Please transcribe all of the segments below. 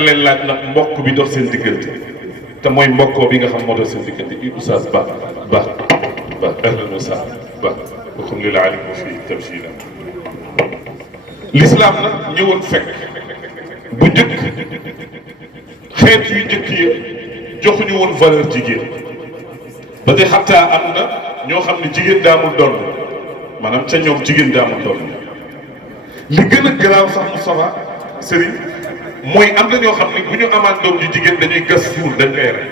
leen laaj nag mbokk bi dox seen diggante te mooy mbokkoo bi nga xam moo dox seen diggante i oustaz ba ahlan wa sahlan ba waxum lil alim wa fi tamsila l'islam nag ñëwoon fekk bu njëkk xeet yu njëkk yi joxuñu woon valeur jigéen ba tey xataa am na ñoo xam ne jigéen daamul doon maanaam ca ñoom jigéen daamul doon li gën a garaaw sax Moustapha Serigne mooy am na ñoo xam ne bu ñu amaan doom ju jigéen dañuy gas suul dañ koy rey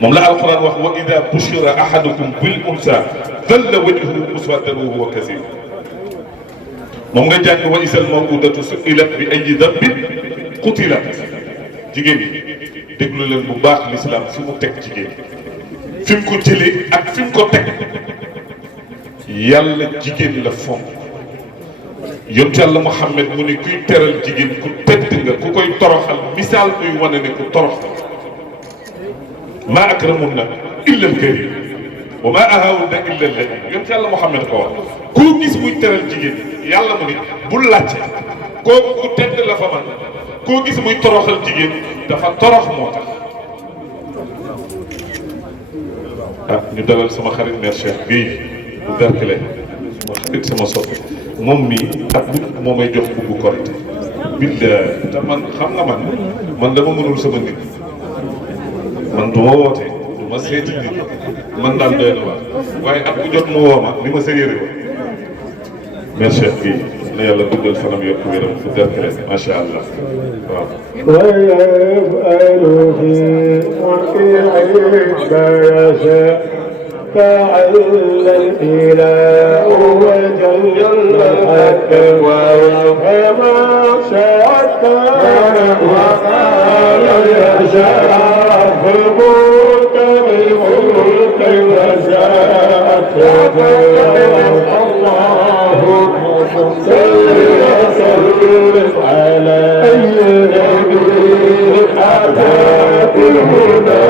moom la alquran wax wa ida bushira ahadukum bil unsa dalla wajhuhu muswaddan wa huwa kazim moom nga jàng wa isal mawudatu su'ilat bi ayyi dambin qutilat jigéen yi déglu leen bu baax l'islam fi mu teg jigéen fi mu ko jëlee ak fi mu ko teg yàlla jigéen la fonk yonent yàlla Muhammad mu ne kuy teral jigéen ku tedd nga ku koy toroxal misaal muy wane ne ku torox maa akramunna illa al-karim wa maa ahaawunna illa alladi yonent yàlla Muhammad ko wax koo gis muy teral jigéen yàlla mu ne bul laajte kooku ku tedd la fa man koo gis muy toroxal jigéen dafa torox moo tax. ah ñu dalal sama xarit mère Cheikh Guèye bu Derklé sama xarit sama soppi moom mii ak moo may jox buggu korité billahi te man xam nga man dama mënul sama nit man du ma woote du ma seeti nit man daal doy na waar waaye at bu jot mu woo ma li ma sa yëre wa mère Cheikh Guèye na yàlla dugal fanam yokk wéram bu Derklé macha allah waaw ويفعل في ملك يشاء فعل الإله وجل الحكم وما شاء كان وقال يشاء فملك بالملك وشاء اللهم صل وسلم على حباب الهدى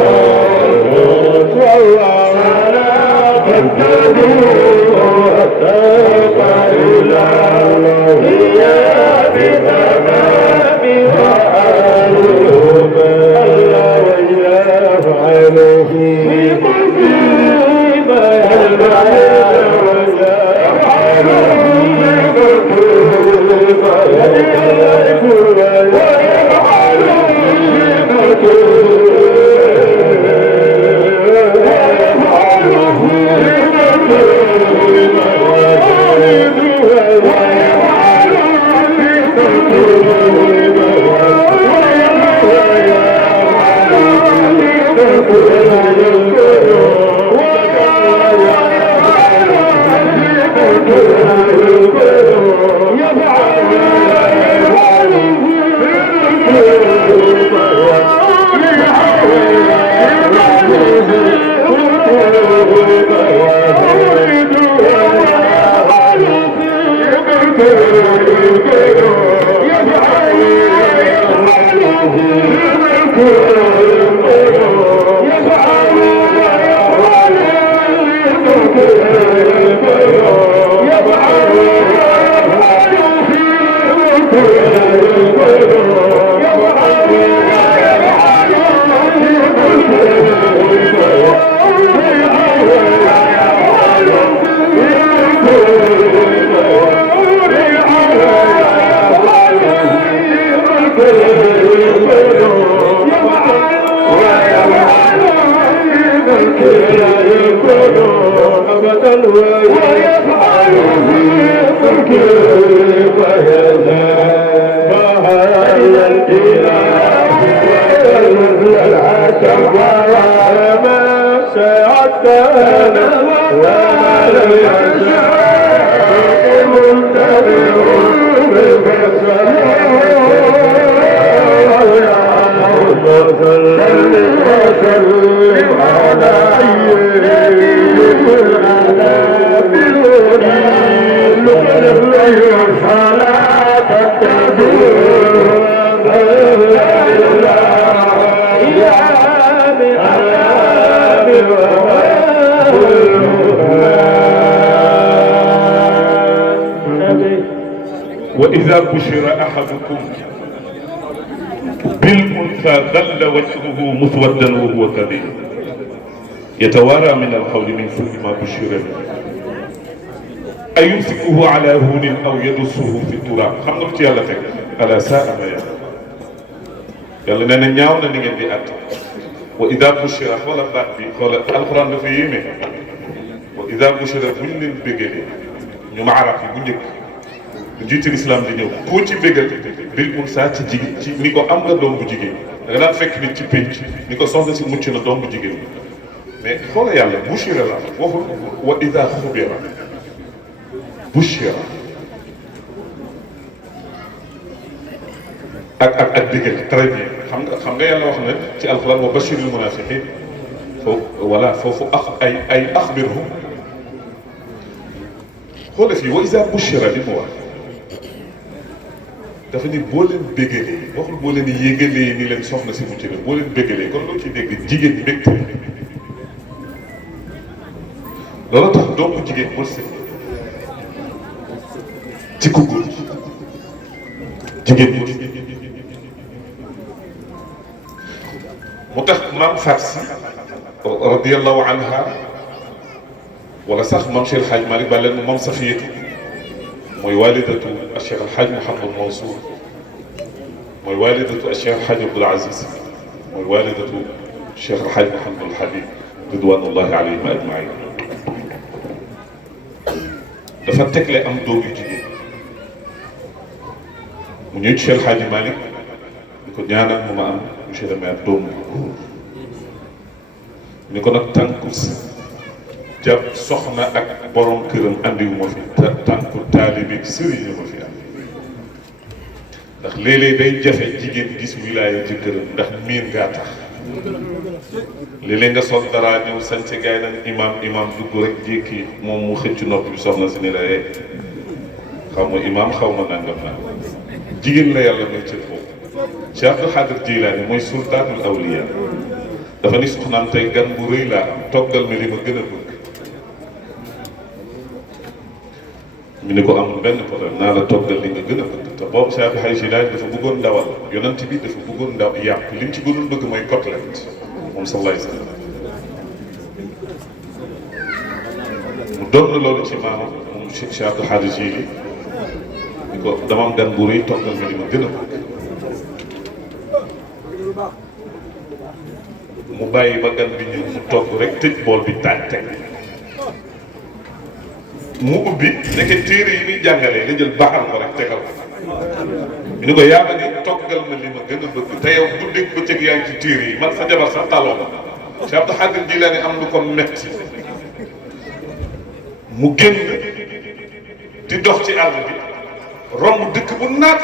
والله على بدله وتابع إلى هي بتمام وآلهما الله ويفعل في ما يفعل ويفعل وإذا بشر أحدكم بالأنثى ظل وجهه مسودا وهو كظيم يتوارى من القول من سوء ما بشر به أيمسكه على هون أو يدسه في التراب xam nga lu ci yàlla teg ala saa ma yàlla nee na ñaaw na ni ngeen di àtt wa ida bushira xoola baat bi xoola alxuraan dafa yéeme wa ida bushira buñ leen bégalee ñu ma arab yi bu njëkk bu jiital islam di ñëw koo ci bégal bil unsa ci jigéen ci ni ko am nga doom bu jigéen da nga daan fekk nit ci pénc ni ko soxna si mucc na doom bu jigéen mais xoola yàlla bushira la waxul wa ida xubira bushira ak bégal très bien xam nga yàlla wax na ci alquran wa bashiril munafiqin foofu voilà foofu ay axbirhum xoolal fii wa iza bushira li mu wax dafa ni boo leen bégalee waxul boo leen yégalee ni leen soxna si mucc na boo leen bégalee kon loo ciy dégg jigéen ñi mbégte loolu tax doomu jigéen bul sëy ci ku góor jigéen ñi mu tax maam Farsi radiyallahu anha wala sax maam Cheikh El Hadj Malick ba leen moom Safiyatu mooy walidatu Cheikh El Hadj Mouhamed Mansour mooy walidatu Cheikh El Hadj Abdoul Aziz mooy walidatu Cheikh El Hadj Mouhamed El Habib ridwanullahi alayhim ajmain dafa tegle am doom yu jigéen mu ñëw ci Cheikh El Hadj Malick di ko ñaanal mu ma am monsieur le maire doom bu góor ni ko nag tànku jàpp soxna ak borom këram andiwu ma fi tànku taalibi sëriñ ma fi am ndax léeg-léeg day jafe jigéen gis wilaaya jëkkëram ndax miin ngaa tax léeg-léeg nga sol dara ñëw sañ si gaay nag imam dugg rek jékki moom mu xëcc nopp bi soxna si ni la xaw ma imam xaw ma nangam naa jigéen la yàlla may cër foofu Cheikh Abdul Xaadir Jilaani mooy sultaanul awliya dafa ni soxnaam tey gan bu rëy laa toggal ma li ma gën a bëgg mu ni ko amul benn problème naa la toggal li nga gën a bëgg te boobu Cheikh Abdul Xaadir Jilaani dafa bëggoon ndawal yonent bi dafa bëggoon ndaw yàpp li mu ci gënoon bëgg mooy côtelette moom sallallahu alayhi wa sallam mu doon na loolu ci maamam moom Cheikh Abdul Xaadir Jilaani ni ko dama am gan bu rëy toggal ma li ma gën a bëgg mu bàyyi ba gan bi ñëw mu togg rek tëj bool bi taaj teg mu ubbi nekk téere yi muy jàngalee nga jël baaxal ko rek tegal ko ñu ni ko yaa ma ni toggal ma li ma gën a bëgg te yow guddeeg bëccëg yaa ngi ci téere yi man sa jabar sax taloo ma Cheikh Abdou Khadir Jilaani am lu ko metti mu génn di dox ci àll bi romb dëkk bu naat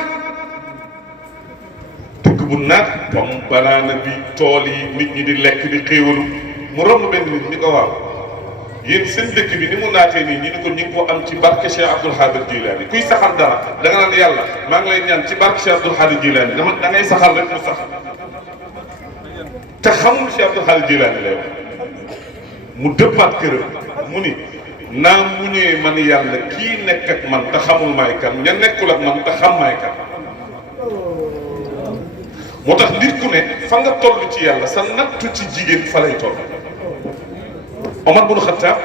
bu naat comme banaana bi tool yi nit ñi di lekk di xéewalu mu romb benn nit ñi ko waaw yéen seen dëkk bi ni mu naatee nii ñu ni ko ñu ngi ko am ci barke Cheikh Abdou Khadir Jilaani kuy saxal dara da nga naan yàlla maa ngi lay ñaan ci barke Cheikh Abdou Khadir Jilaani da ngay saxal rek mu sax te xamul Cheikh Abdou Khadir Jilaani lay wax mu dëppaat këram mu ni naa mu ñëwee man yàlla kii nekk ak man te xamul maay kan ña nekkul ak man te xam maay kan moo tax nit ku ne fa nga toll ci yàlla sa nattu ci jigéen fa lay toll Omar bun Xattaab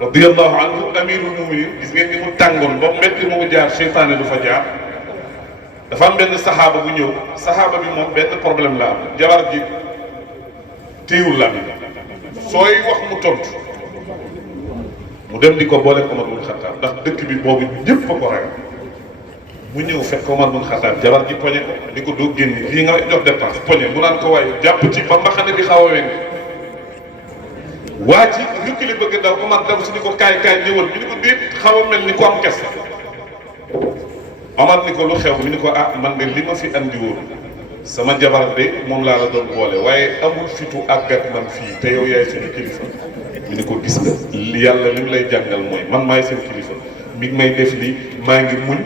radiyallahu anhu amirul muminin gis ngeen ni mu tàngoon ba mbedd mu jaar seytaane du fa jaar dafa am benn saxaaba bu ñëw saxaaba bi moom benn problème la am jabar ji téewul la sooy wax mu tontu mu dem di ko boole Omar bun Xattaab ndax dëkk bi boobu ñëpp a ko ragal mu ñëw fekk Omar bun Xattaab jabar ji poñe ko ni ko doo génn lii nga jox dépense poñe mu naan ko waaye jàpp ci ba mbaxane bi xaw a wen waa ji reculé bëgg daw Omar daw si ni ko kaay ñëwal ñu ni ko déet xaw a mel ni ko am kes Omar ni ko lu xew mi ni ko ah man de li ma fi andi woon sama jabar de moom laa la doon boole waaye amul fitu àggat man fii te yow yaay suñu kilifa mi ni ko gis nga yàlla li mu lay jàngal mooy man maay seen kilifa mi ngi may def lii maa ngi muñ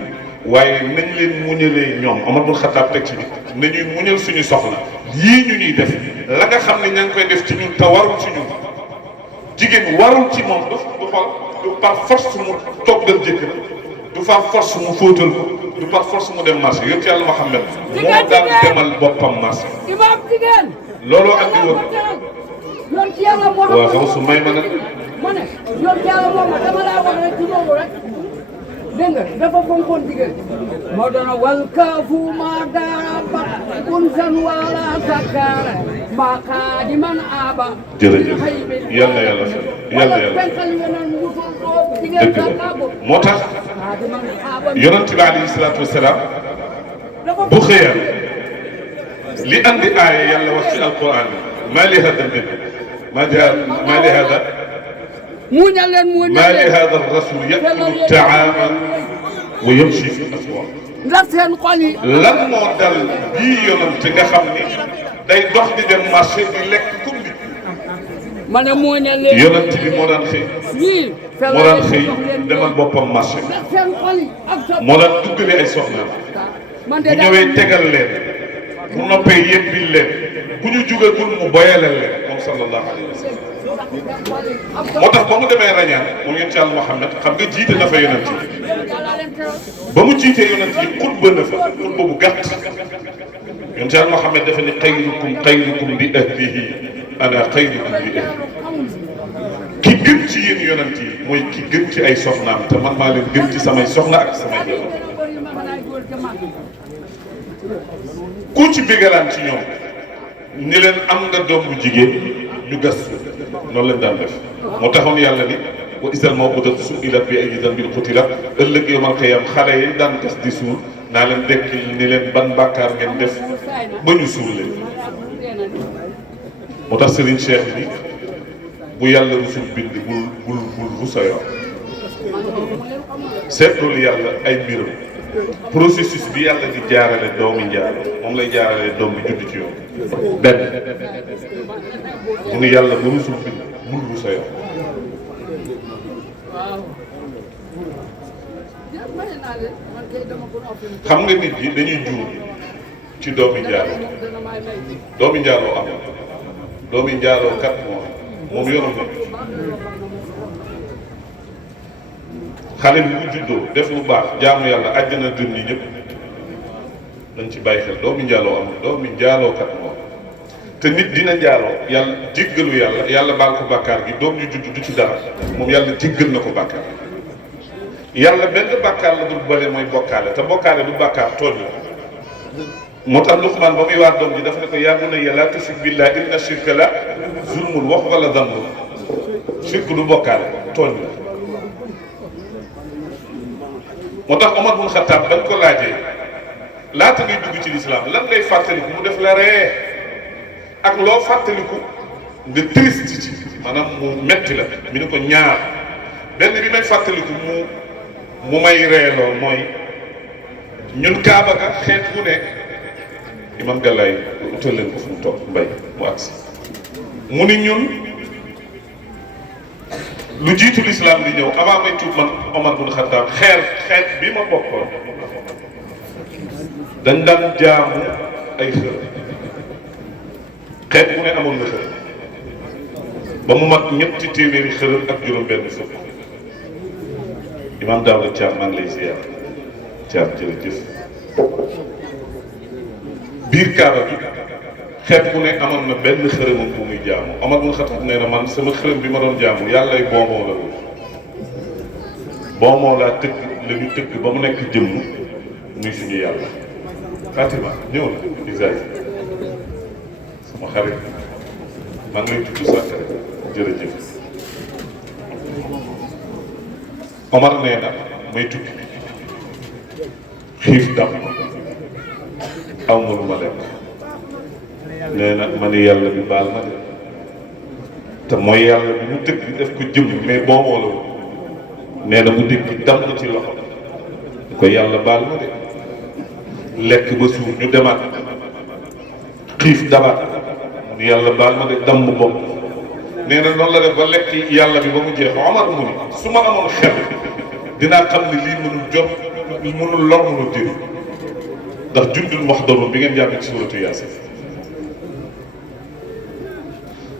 waaye nañ leen muñalee ñoom Omar bun Xattaab teg ci bi nañuy muñal suñu soxla yii ñu ñuy def la nga xam ne ña ngi koy def ci ñun te warul ci ñun jigéen warul ci moom du par force mu toggal jëkkër du par force mu fóotal ko du par force mu dem marché yonent yàlla Muhammad moo daan demal boppam marché imaam jigéen. looloo andi woon yoon ci yàlla moo xam waaw xam su may ma nag ma ne yoon ci yàlla moom dama laa wax rek ci loolu rek dégg nga dafa fonkoon jigéen moo doon wal kaafu ma darabat kun san wala sakara ma xaadi man aba jërëjëf yal na yàlla fay yal na yàlla penkal yonen musul doo jigéen dëgg la sàkkaabo moo tax xaadi man aba yonent bi alayhi salaatu wasalaam bu xëyal li andi aaya yàlla wax ci alquran maa li hada nabi maa li hada muñal leen maa li hada rasul yakulu taama wa yamshi fi aswaq ndax seen xol yi lan moo dal bii yonent nga xam ni day dox di dem marché di lekk comme nit ma ne muñal leen yonent bi moo daan xëy ñii moo daan xëy demal boppam marché ndax seen xol yi ak sa moo daan duggale ay soxnaam man bu de ñëwee tegal leen bu noppee yebbil leen bu ñu jugagul mu boyalal leen moom sallallahu alayhi wa sallam moo tax ba mu demee rañaan moom yonent Yàlla Muhammad xam nga jiite na fa yonent yi ba mu jiitee yonent yi xutba na fa xutba bu gàtt yonent Yàlla Muhammad dafa ni xayrukum bi ahlihi ana xayrukum bi ahli ki gën ci yéen yonent yi mooy ki gën ci ay soxnaam te man maa leen gën ci samay soxna ak samay jabar ku ci bégalaan ci ñoom ni leen am nga doom bu jigéen ñu gas noonu lañ daan def moo taxoon yàlla ni wa isal maw'udatu su'ilat bi ayyi dhanbin qutilat ëllëg yawmal qiyaama xale yi daan gas di suul naa leen dekkil ni leen ban bàkkaar ngeen def ba ñu suul leen moo tax Serigne Cheikh ni bu yàlla rusul bind bul rusayoon seetlu yàlla ay mbiram processus bi yàlla di jaarale doomi njaalo moom lay jaarale doom bi judd ci yoon benn mu ni yàlla bu rusul bind bul rusayoon xam nga nit ñi dañuy juum ci doomi njaaloo doomi njaaloo am doomi njaaloo kat moom yoonam na xale bi bu juddoo def lu baax jaamu yàlla àjjana gën ñi ñëpp dañ ci bàyyi xel doomi njaaloo am doomi njaaloo kat moom te nit dina njaaloo yàlla jéggalu yàlla baal ko bàkkaar gi doom ñu judd du ci dara moom yàlla jéggal na ko bàkkaar yàlla benn bàkkaar la dul bële mooy bokkaale te bokkaale du bàkkaar tooñ la moo tax Luqmaan ba muy waar doom ji dafa ne ko yaa bunayya laa tushrik billaahi inna shirka la zulmun wax wala zanbun shirk du bokkaale tooñ la moo tax Omar bun Xattaab bañ ko laajee laata ngay dugg ci lislaam lan ngay fàttaliku mu def la ree ak loo fàttaliku nga triste ci maanaam mu metti la mi ne ko ñaar benn bi may fàttaliku mu may reeloo mooy ñun Kaaba ga xeet wu ne imam Galaye utal leen ko fu mu toog mbay mu agsi mu ni ñun lu jiitu l'islam di ñëw avant may tuub man Omar bun Xattaab xeet bi ma bokkoon dañ daan jaamu ay xër xeet bu ne amoon na xër ba mu mat ñetti téeméeri xërëm ak juróom-benn fukk imam Daouda Thiam maa ngi lay ziar Thiam jërëjëf biir Kaaba bi xeet bu ne amoon na benn xërëmam bu muy jaamu Omar bun Xattaab nee na man sama xërëm bi ma doon jaamu yàllay boomoo la woon boomoo laa tëgg la ñu tëgg ba mu nekk jëmm muy suñu yàlla Fatima ñëw na Isaïe sama xarit maa ngi lay tudd Sakare jërëjëf Omar nee na may tukki xiif dam aw ma lu ma lekk nee na ma ni yàlla bi baal ma de te mooy yàlla bi mu tëgg def ko jëm mais boomoo la woon nee na mu dégg dam ci loxo ko yàlla baal ma de lekk ba suur ñu demaat xiif dabaat mu ni yàlla baal ma de damm bopp nee na noonu la def ba lekk yàlla bi ba mu jeex Omar mu ni su ma amoon xel dinaa xam ne lii mënul jot mënul lor mënul jëriñ ndax jundul wax doon bi ngeen jàng ci suuratu Yaasin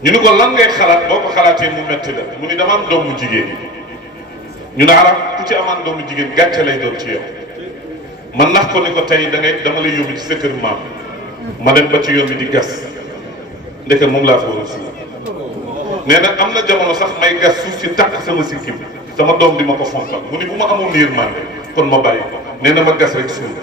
ñu ni ko lan ngay xalaat boo ko xalaatee mu metti la mu ni dama am doomu jigéen ñu ne arab ci amaan doomu jigéen gàcce lay doon ci yow man nax ko ni ko tey dama lay yóbbu ci sa kër maam ma dem ba ci yoon bi di gas ndeke moom laa fa war a suul nee na am na jamono sax may gas suuf si takk sama sikkim sama doom di ma ko fonkal mu ni bu ma amoon yërmande kon ma bàyyi ko nee na ma gas rek suul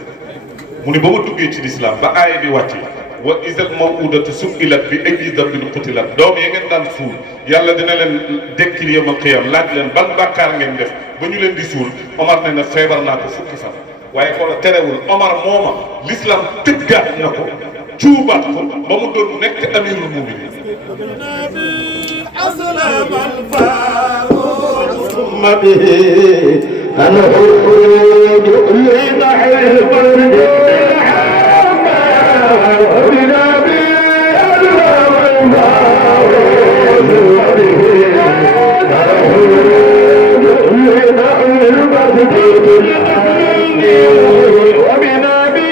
mu ni ba ma duggee ci lislaam ba aaya di wàcce wa isal mawudatu su'ilat bi ayyi dambin qutilat doom ya ngeen daan suul yàlla dina leen dekkil yawmal qiyaam laaj leen ban bàkkaar ngeen def ba ñu leen di suul Omar ne na feebar naa ko fukki fan waaye xoola terewul Omar mooma l'islam tëggaat na ko cuubaat ko ba mu doon nekk amirul muminin ثم به الخروج لنحو البرد وبنبي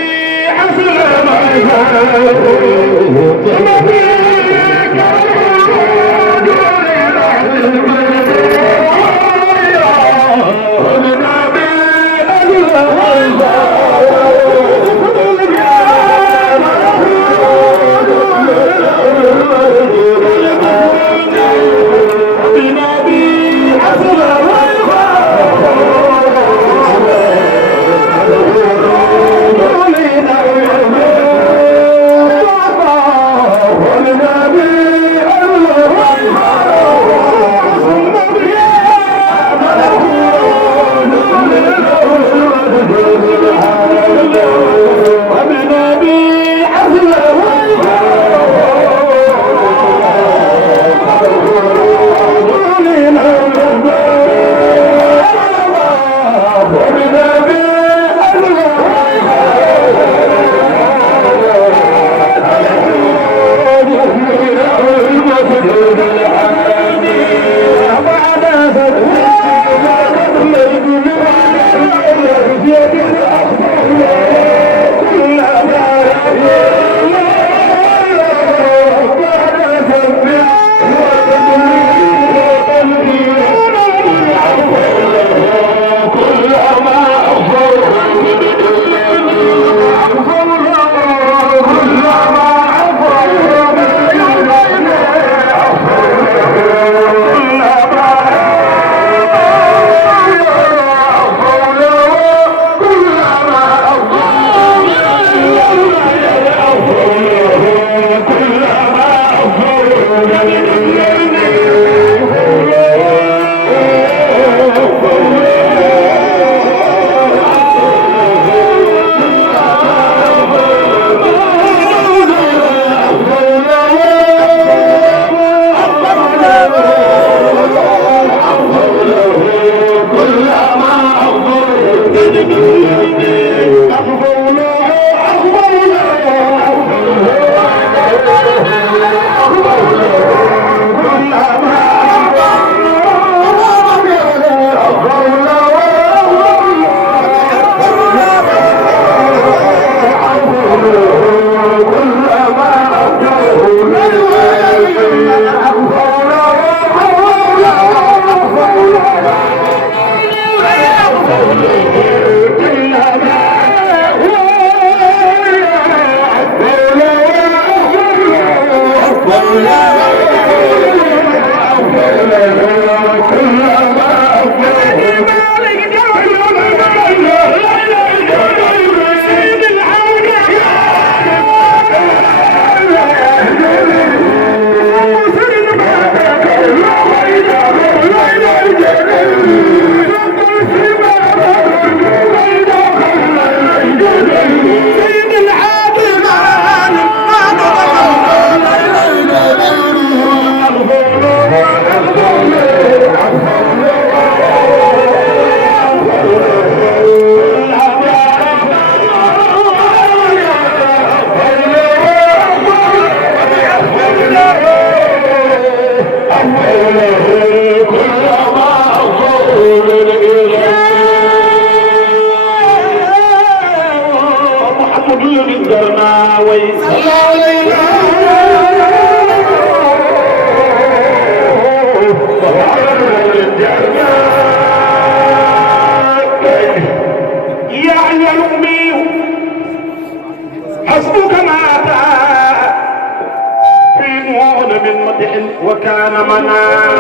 وكان منار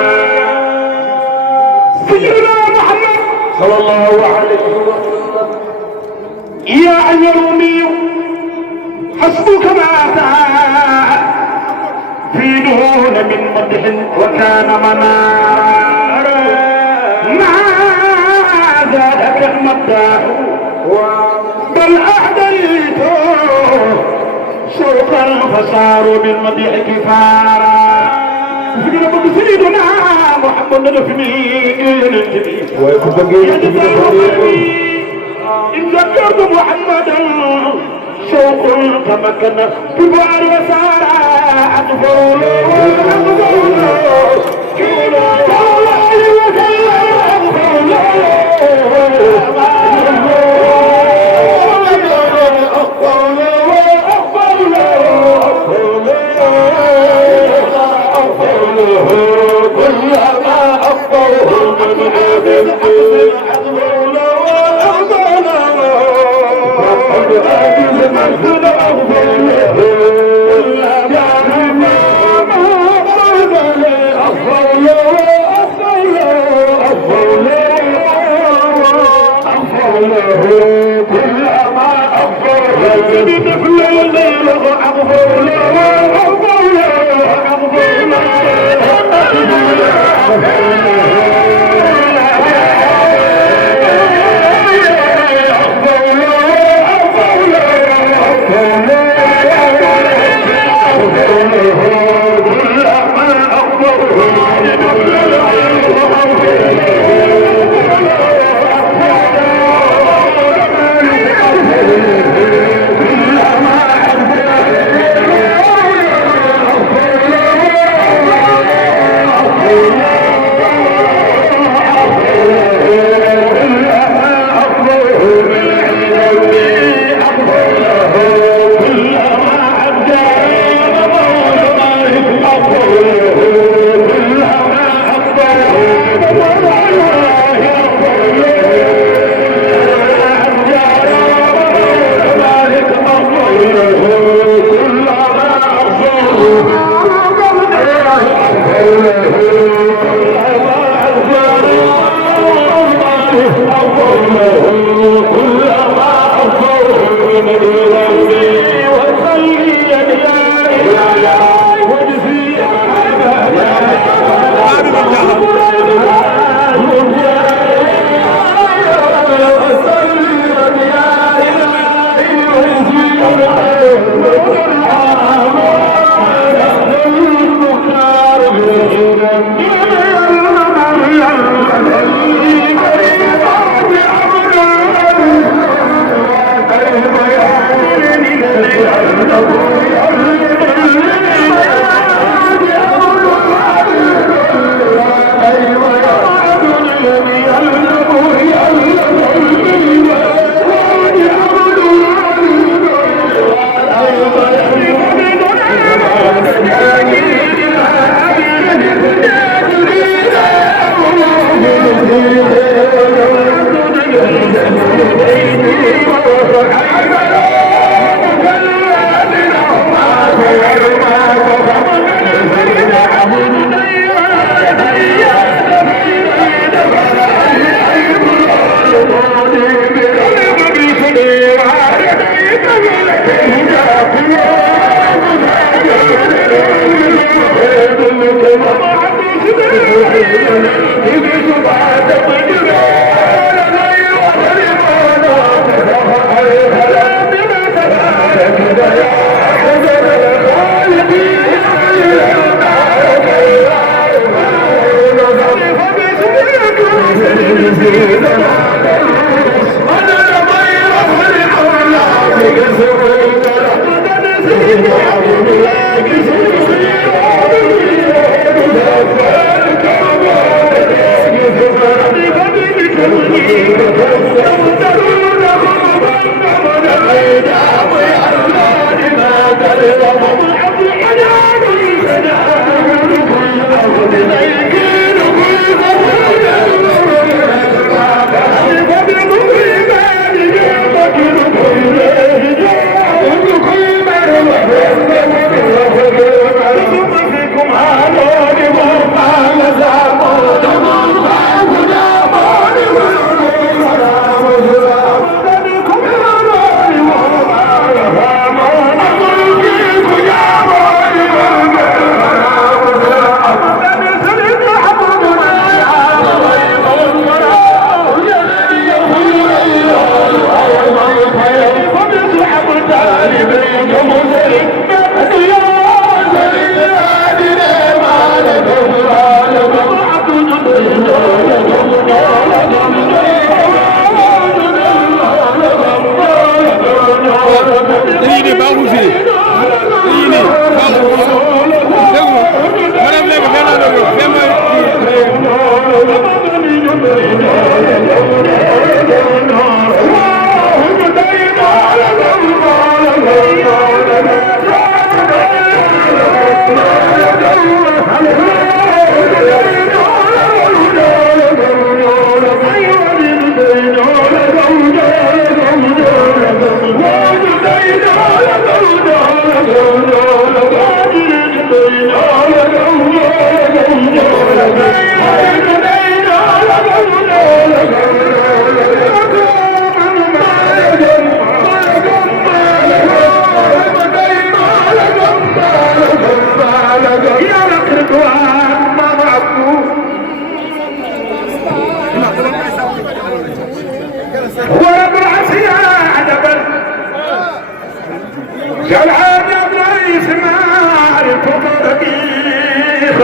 سيدنا محمد صلى الله عليه وسلم يا أيها الأمي حسبك ما أتى في دهون من مدح وكان منار ما زادك المداح بل أعديته شوقا فصاروا بالمديح كفارا سيدنا محمد نفني إن ذكرت محمدا شوق تمكن كبار وسارا أكبر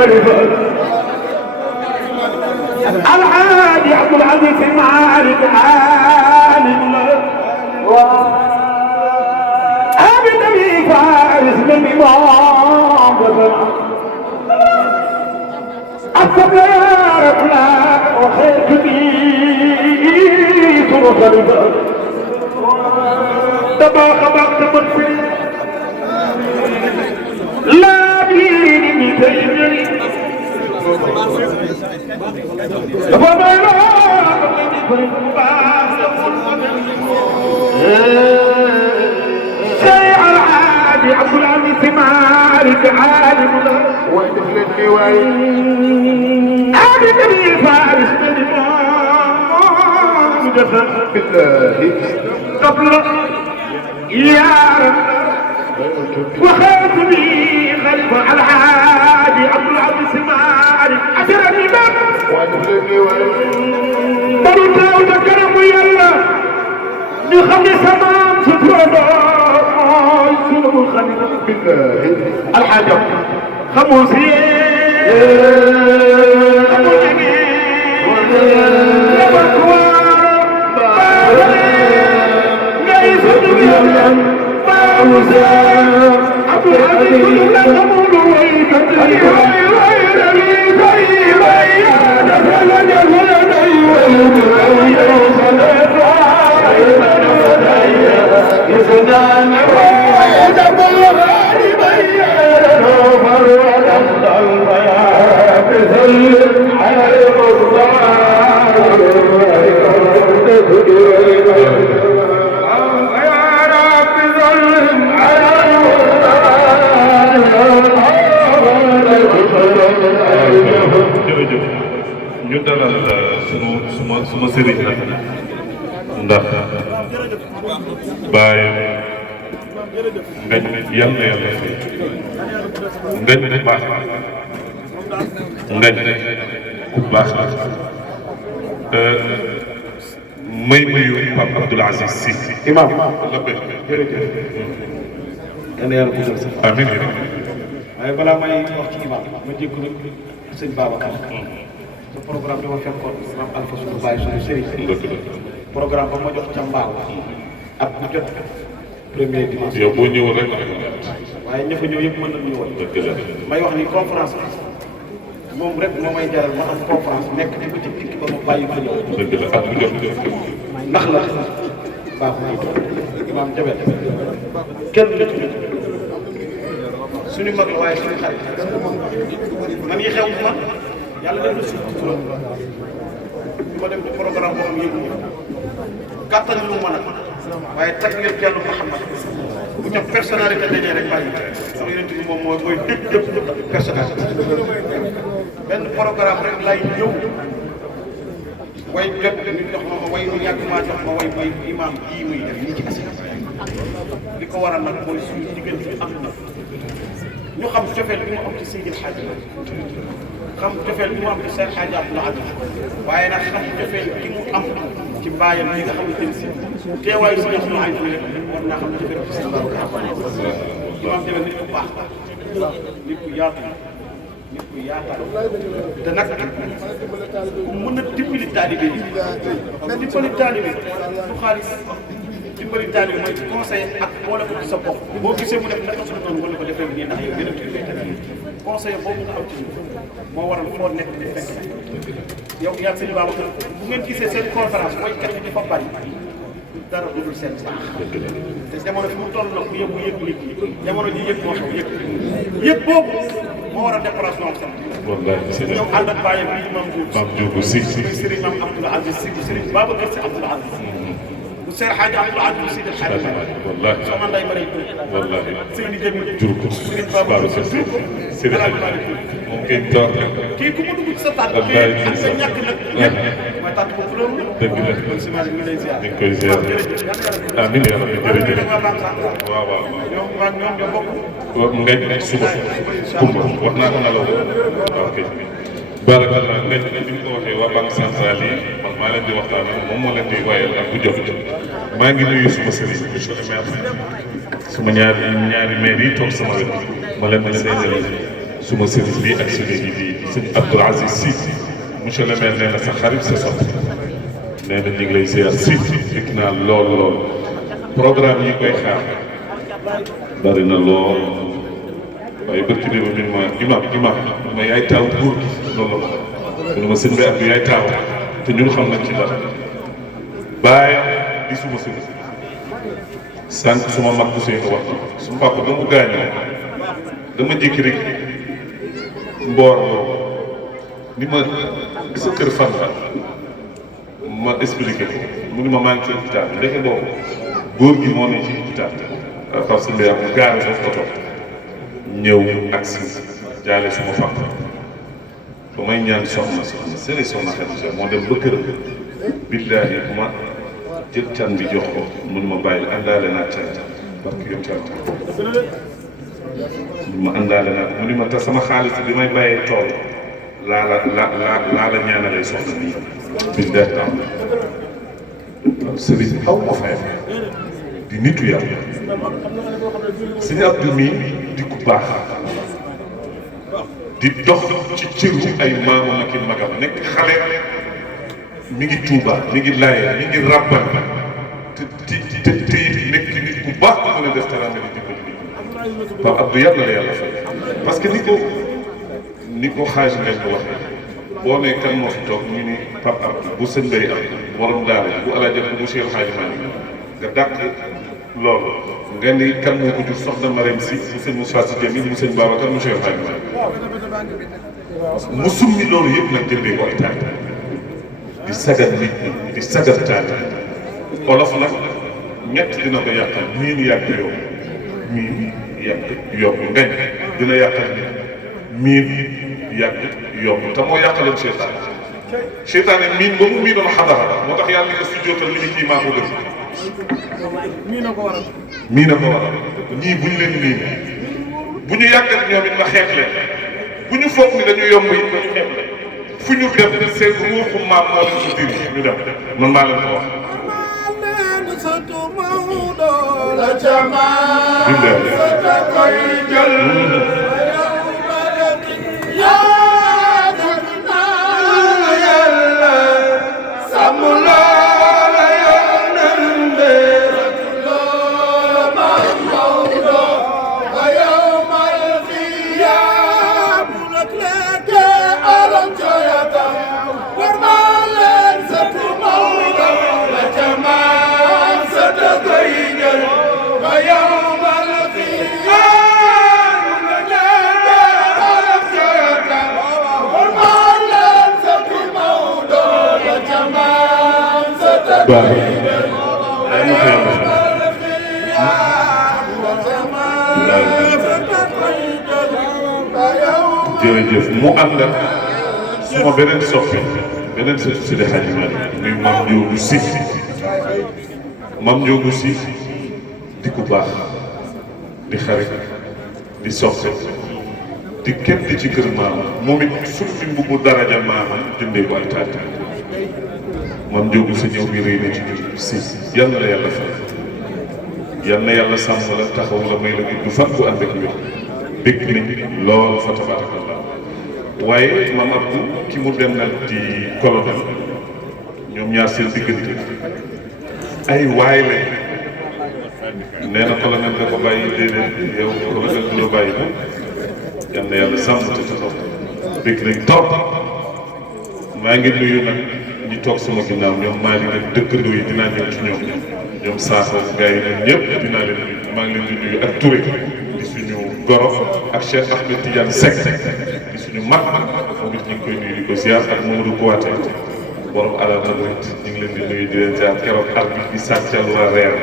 مختلفة الحاج عبد العزيز معارك عالم عابد بي فارس من الإمام التبارك لا وخير كبير مختلفة تباق مكتب لا بيني تيجري فما شيء العادي عبد العزيز معارك عالم ويدخل اللواء عادي نبي فارس بالإمام دفن بالله قبل يا رب وخاتمي خلف العادي عبد العزيز معارك عشر الإمام ويدخل اللواء برد وذكرم يلا نخلي سمام سترنا يسلم الخليل بالله الحاجة خموسي أبو جميل لبكوار ليس دنيا باوزا عبد العزيز لا تمول ويكتري ñu dalal suma sëriñ la ndax bàyyi ngañ yal na yàlla fay ngañ baax ngañ ku baax la may nuyu Pape Abdoul Aziz Sy imam la béy yal na yàlla guddal sax amiin waaye balaa may wax ci imam ma jégalu sëñ Babacar sa programme dama fekkoon maam Alpha suñu bàyyi suñu sëriñ programme ba ma jox ca mbaaw ak bu jot premier dimanche yow boo ñëwoon rek waaye ña fa ñëw yëpp mën nañu ñëwoon dëgg la may wax ni conférence moom rek moo may jaral ma am conférence nekk di ko ci tikki ba ma bàyyi ko ñëw dëgg la ak bu jot ndax la baaxu ñuy toog imaam jabet kenn la ci suñu mag la waaye suñu xarit man yi xew man yàlla def na suuf ci turam ma dem ci programme boo xam yëngu kàttan lu mu mën a waaye tag ngeen kenn Mouhamad bu ca personnalité dañee rek bàyyi sax yeneen bi moom mooy dëpp personnalité benn programme rek lay ñëw way jot ñu jox ma way ñu yàgg maa jox ma way mooy imam jii muy def nii ci askan li ko waral nag mooy suñu diggante bi am na ñu xam cofeel bi mu am ci Seydil Hadji xam cofeel bi mu am ci Seydi Hadji Abdoul Aziz waaye nag xam cofeel bi mu am ci mbaayam yi nga xamante ni si teewaayu si Abdoul Aziz rek war naa xam cofeel bi si Babacar imam demee nit ku baax nit ku yaatu nit ku yaatal te nag ku mën a dimbali taalibe yi dimbali taalibe du xaalis dimbali taalibe mooy ci conseil ak boole ko ci sa bopp boo gisee mu def naka suñu noonu wala ko defee nii ndax yow gën a tuddee conseil boobu nga am ci moo waral foo nekk di fekk yow yaa sëñ Babacar bu ngeen gisee seen conférence mooy kat dafa bari dara dudul seen baax te jamono fi mu toll nag bu yëngu yëg nit ñi jamono ji yëg moo xew yëg boobu moo war a déplacement am sax ñëw ànd ak bàyyam bi Imam Diouf Sy Serigne Mame Abdoul Aziz Sy Serigne Babacar Sy Abdoul Aziz bu Seydi Hadji Abdoul Aziz Sy del Hadji wallaahi soxna Ndeye Marie wallaahi Seydi Jamil jur ko Serigne Babacar Sy jur ko Seydi Hadji moom kay toog kii ku mu dugg ci sa tànk ak sa ñàkk nag yëpp mooy tànk bu fleur dëgg la kon si maanaam ñu lay ziar dañ koy ziar amiin yaa rabbi jërëjëf waaw waaw ñoom ñoo bokk ngañ suba kumba wax naa ko na la waaw kay barakallah ngañ ni mu ko waxee waa banque centrale yi man maa leen di waxtaan moom moo leen di wayal ak bu jot maa ngi nuyu suma sëriñ monsieur le maire suma ñaari maire yi toog sama wet ma leen di seedeel suma sëriñ bi ak sëriñ yi di sëñ Abdoul Aziz Sy monsieur le maire nee na sa xarit sa sot nee na ñu ngi lay ziar si fekk naa lool programme yi koy xaar bari na lool waaye bërki déba min ma imam ma yaay taaw góor gi loolu la ma mu ne ma sëñ bi ak yaay taaw te ñun xam nañ ci dara bàyyi di suma sëñ sànq suma mag bu seen wax suma papa ba mu gaañoo dama jékki rek mboor boobu ni ma sa kër fan la ma expliqué ko mu ni ma maa ngi ci hôpital bi ndeke boobu góor gi moo ne ci hôpital parce que mbir am gaare foofu oto ñëw agsi jaale suma papa ba may ñaan soxna sëri soxna Xadija moo dem ba këram billaahi bu ma jël can bi jox ko mun ma bàyyi àndaale naa can parce que yow can mun ma àndaale naa mu ni ma te sama xaalis bi may bàyyee tool laa la ñaanalee soxna bii billaahi am waaw sëriñ xaw ma fay di nitu yàlla sëñ Abdou mii di ku baax di dox ci cëru ay maamam ak i magam nekk xale mi ngi Tuuba mi ngi Laye mi ngi Rabbal te nekk nit ku baax ku mën a def teraanga di dimbali nit Pape Abdou yàlla la yàlla fay parce que ni ko xaaj ngeen ko waxee boo nee kan moo fi toog ñu ni Pape Abdou bu sëñ Mbay am borom daara bu Alaaji bu Cheikh Xaaji Maalik nga dàq loolu nga ni kan moo ko jur soxna Marème Sy mu sëñ Moussa Sy Djamil mu sëñ Babacar mu Cheikh Xaaji Maalik mu summi loolu yëpp nag jëndee ko ay taal di sagal nit ñi di sagal taal olof nag ñett dina ko yàqal miin yàgg yomb miin yàgg yomb ngañ dina yàqal nit miin yàgg yomb te moo yàqaloon seytaane seytaane miin ba mu miinoon xadara moo tax yàlla ni ko si jootal li ni kii maa ko gën mii na ko waral ñii buñ leen miin bu ñu yàggat ñoom it ma xeeb leen bu ñu foog ni dañu yomb it ba ñu xeeb leen fu ñu dem seen ruuxu maam moo leen ko diri ñu dem man maa leen ko wax jërëjëf mu ànd ak suma beneen soppi beneen sëtu si di Xaaji Maalik muy Mame Ndiogou Sy Mame Ndiogou Sy di ku baax di xarit di soppe di kenn di ci kër maamam moom it sulli mbubbu daraja maamam jëndee ko ay taata Mame Ndiogou Sy ñëw bi rëy na ci biir si yal na la yàlla fay yal na yàlla sàmm la taxaw la may la gudd fan bu ànd ak wér dégg nañ lool fa tabarakallah waaye Mame Abdou ki mu dem nag di colonel ñoom ñaar seen diggante ay waay lañ nee na colonel da ko bàyyi déedéet yow colonel du la bàyyi moom yal na yàlla sàmm te taxaw dégg nañ trop maa ngi nuyu nag ñi toog sama ginnaaw ñoom maa ngi leen dëkkandoo yi dinaa ñëw ci ñoom Sakho gars yi ñoom ñëpp dinaa leen nuyu maa ngi leen di nuyu ak Touré di suñu goro ak Cheikh Ahmed Tidiane Seck di suñu mag moom it ñu ngi koy nuyu di ko ziar ak Mamadou Kouaté borom alal na ñu ngi leen di nuyu di leen ziar keroog arbitre bi sàccal waa reer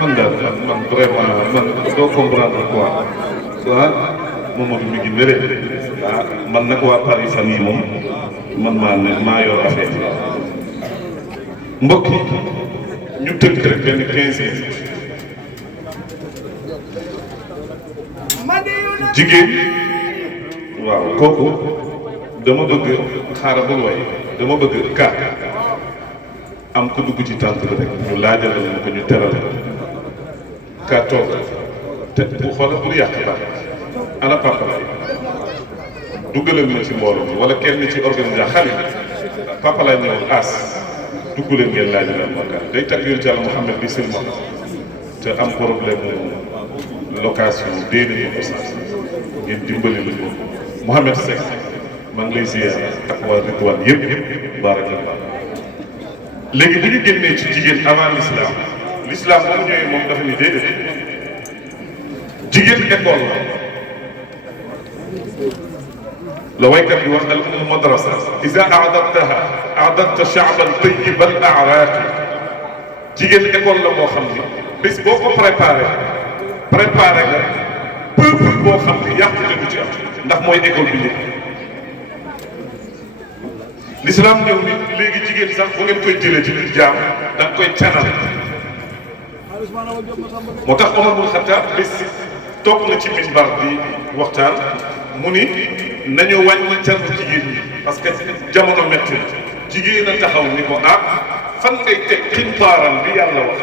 man daal man vraiment man doo comprendre quoi ah Mamadou mi ngi nële ah man nag waa Paris fan yi moom man maa yor affaire mbokk yi ñu tënk rek benn 15 minutes jigéen waaw kooku dama bëgg xaaral bul way dama bëgg kaat am ko dugg ci tànt bi rek ñu laajal ñu ko ñu teral kaat toog te bu xoolal bul yàq dara ana papa lay duggaleen ma ci mbooloo mi wala kenn ci organisation xale papa laa ñëwoon as dugg leen ngeen laaj la Bakar day tag yoon ci Yàlla Muhammad bi silma te am problème location dee nañu ko sax ngeen dimbali lu ko Mouhamed Seck maa ngi lay ziar ak waa Ridwan yëpp barakallah. léegi bu ñu génnee ci jigéen avant l'islam ba mu ñëwee moom dafa ni déedéet jigéen école la waykat bi wax al umm madrasa ida aadabtaha aadabta shaaban tayiban aaraaqi jigéen école la moo xam ni bés boo ko préparé nga peuple boo xam ni yàqute du ci am ndax mooy école bi léegi l'islam ñëw ni léegi jigéen sax bu ngeen koy jëlee ci biir jaam da nga koy canal moo tax Omar bun Xattaab bés toog na ci minbar di waxtaan mu ni nañu wàññi cant jigéen ñi parce que jamono métti jigéen a taxaw ni ko fan ngay teg xintaaram bi yàlla wax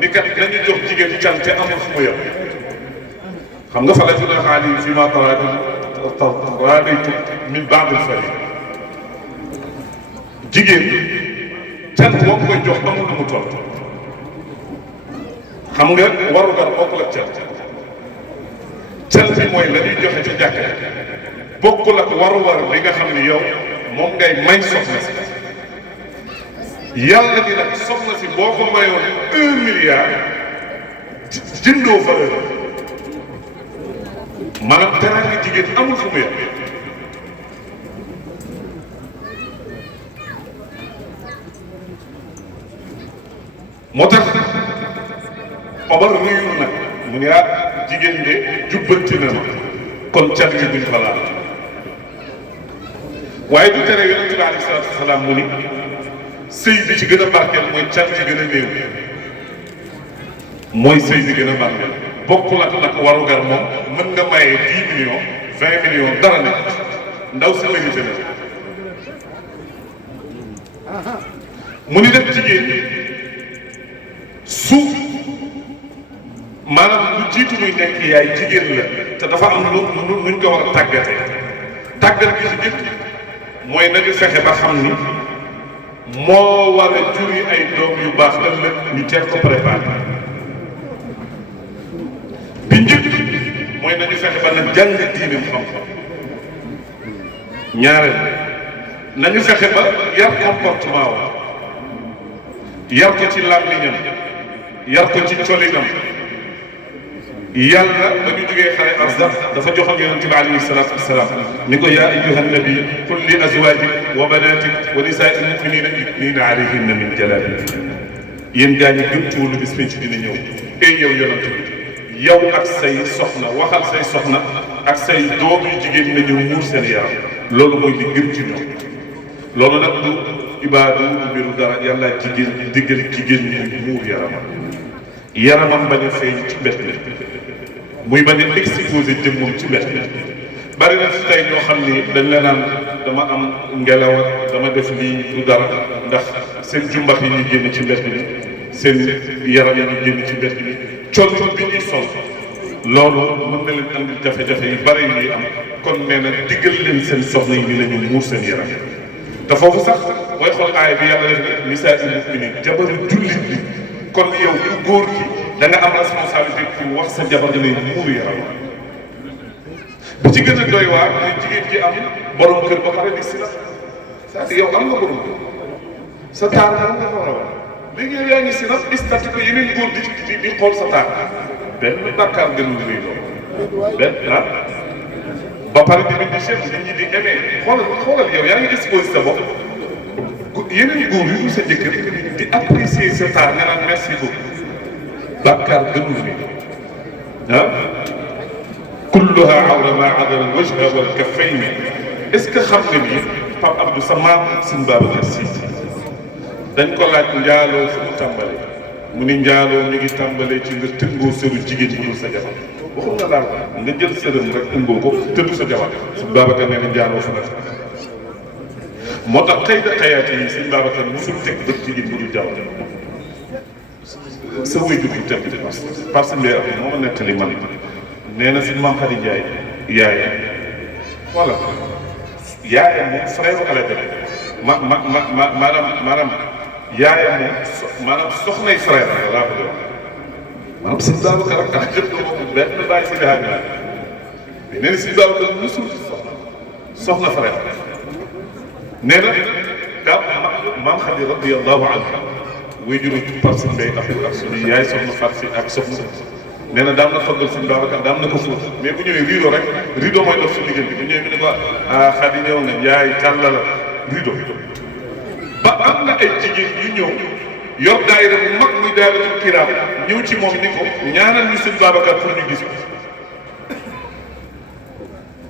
ni kat nañu jox jigéen cant amul fu mu yem xam nga fa la juna xaali fi ma taraadaytu min baadil fari jigéen cant boo koy jox amul lu mu toll xam nga warugar bokkul ak cant bi mooy la ñuy joxe ci jàkka bokkul ak warugar li nga xam ni yow moom ngay may soxna si yàlla ni nag soxna si boo ko mayoon 1 milliard jëndoo valeur maanaam teraanga jigéen amul fu mu yem moo tax Omar nuyu nag mu ne jigéen de jubbanti na ma kon cat gi duñ fa laal waaye du tere yonente bi alayhi salaatu wasalaam mu ni sëy bi ci gën a barkeel mooy cat gi gën a néew mooy sëy bi gën a barkeel bokkul ak nag warugar moom mën nga maye 10 millions 20 millions dara nekk ndaw si mérité na mu ni def jigéen su maanaam lu jiitu muy nekk yaay jigéen la te dafa am nuñ ko war a tàggate tàggat gi ci jëkk mooy nañu fexe ba xam ni moo war a juri ay doom yu baax ëllëg ñu teel ko préparé bi njëkk mooy nañu fexe ba nag jàng diine mu xam ñaareel nañu fexe ba yar comportement wa yar ko ci làmmiñam yar ko ci colinam yàlla dañu jógee xare Arzaq dafa joxoon yonente bi alayhi salaatu wasalaam ni ko yaa ayyuha nabi qul li azwajik wa banatik wa nisaai lmuminina yudnina alayhinna min jalabib yéen gaa ñi gëm tuulu bis penc dina ñëw ey yow yonente bi yow ak say soxna waxal say soxna ak say doom yu jigéen nañu muur seen yaram loolu mooy li gën ci ñoom loolu nag du ibaadu du mbiru dara yàlla jigéen diggal jigéen ñi muur yaramam bañ a feeñ ci mbett mi muy bañ a exposé jëmmam ci mbett mi bari na si tey ñoo xam ni dañ la naan dama am ngelaw dama def lii du dara ndax seen jumbax yi ñuy génn ci mbett mi seen yaram yi ñuy génn ci mbett mi col bi ñuy sol loolu mën na leen andil jafe-jafe yu bari yuy am kon nee na diggal leen seen soxna yi ni la ñu muur seen yaram te foofu sax booy xool aaya bi yàlla def ne nisaa il muminin jabaru jullit bi kon yow ku góor gi da nga am responsabilité pour wax sa jabar ne muur yaram bi ci gën a doy waar mooy jigéen ji am borom kër ba pare di si la c'est-à-dire yow am nga borom kër sa taar moom nga war a wax léegi yow yaa ngi si nag istati ko yeneen góor di xool sa taar benn bàkkaar gënul rëy loolu benn ba pare di bind chef nit ñi di aimé xoolal yow yaa ngi exposé sa bopp yeneen góor yu sa jëkkër di apprécier sa taar nga naan merci beaucoup bàkkaar gënul rëy kulluha awra ma ada al wajha wal kaffayni est-ce que xam nga ni Pape Abdou sa maam Sëñ Babacar Sy dañ ko laaj njaaloo fu mu tàmbalee mu ni njaaloo mi ngi tàmbalee ci nga tëngoo sëru jigéen bu dul sa jabar waxul nga laal nga jël sërëm rek tëngoo ko tëddu sa jabar Sëñ Babacar nee na njaaloo fu la moo tax xëy na xayaate yi Sëñ Babacar musul teg bët jigéen bu dul jabar sa wéy jur bu teg parce que mbir moo ma nettali man nee na si maam Xadi Njaay yaay voilà yaayam moom frère Alaaji maanaam yaayam moom maanaam soxnay frère laa ko jox maanaam sëñ Babacar ak tax jëpp na moom benn bàyyi si daal naa mais nee na sëñ Babacar musul soxna frère nee na daaw maam Xadi radiyallahu anha way juru par si mbay ak suñu yaay soxna Fatou si ak soxna nee na daam na faggal sëñ Babacar daam na ko fóot mais bu ñëwee rideau rek rideau mooy dox su diggante bu ñëwee mu ne ko Xadi ñëw nga yaay tàlla la rideau ba am na ay jigéen yu ñëw yor daayira bu mag muy daayiratul kiraam ñëw ci moom ni ko ñaanal ñu sëñ Babacar pour ñu gis ko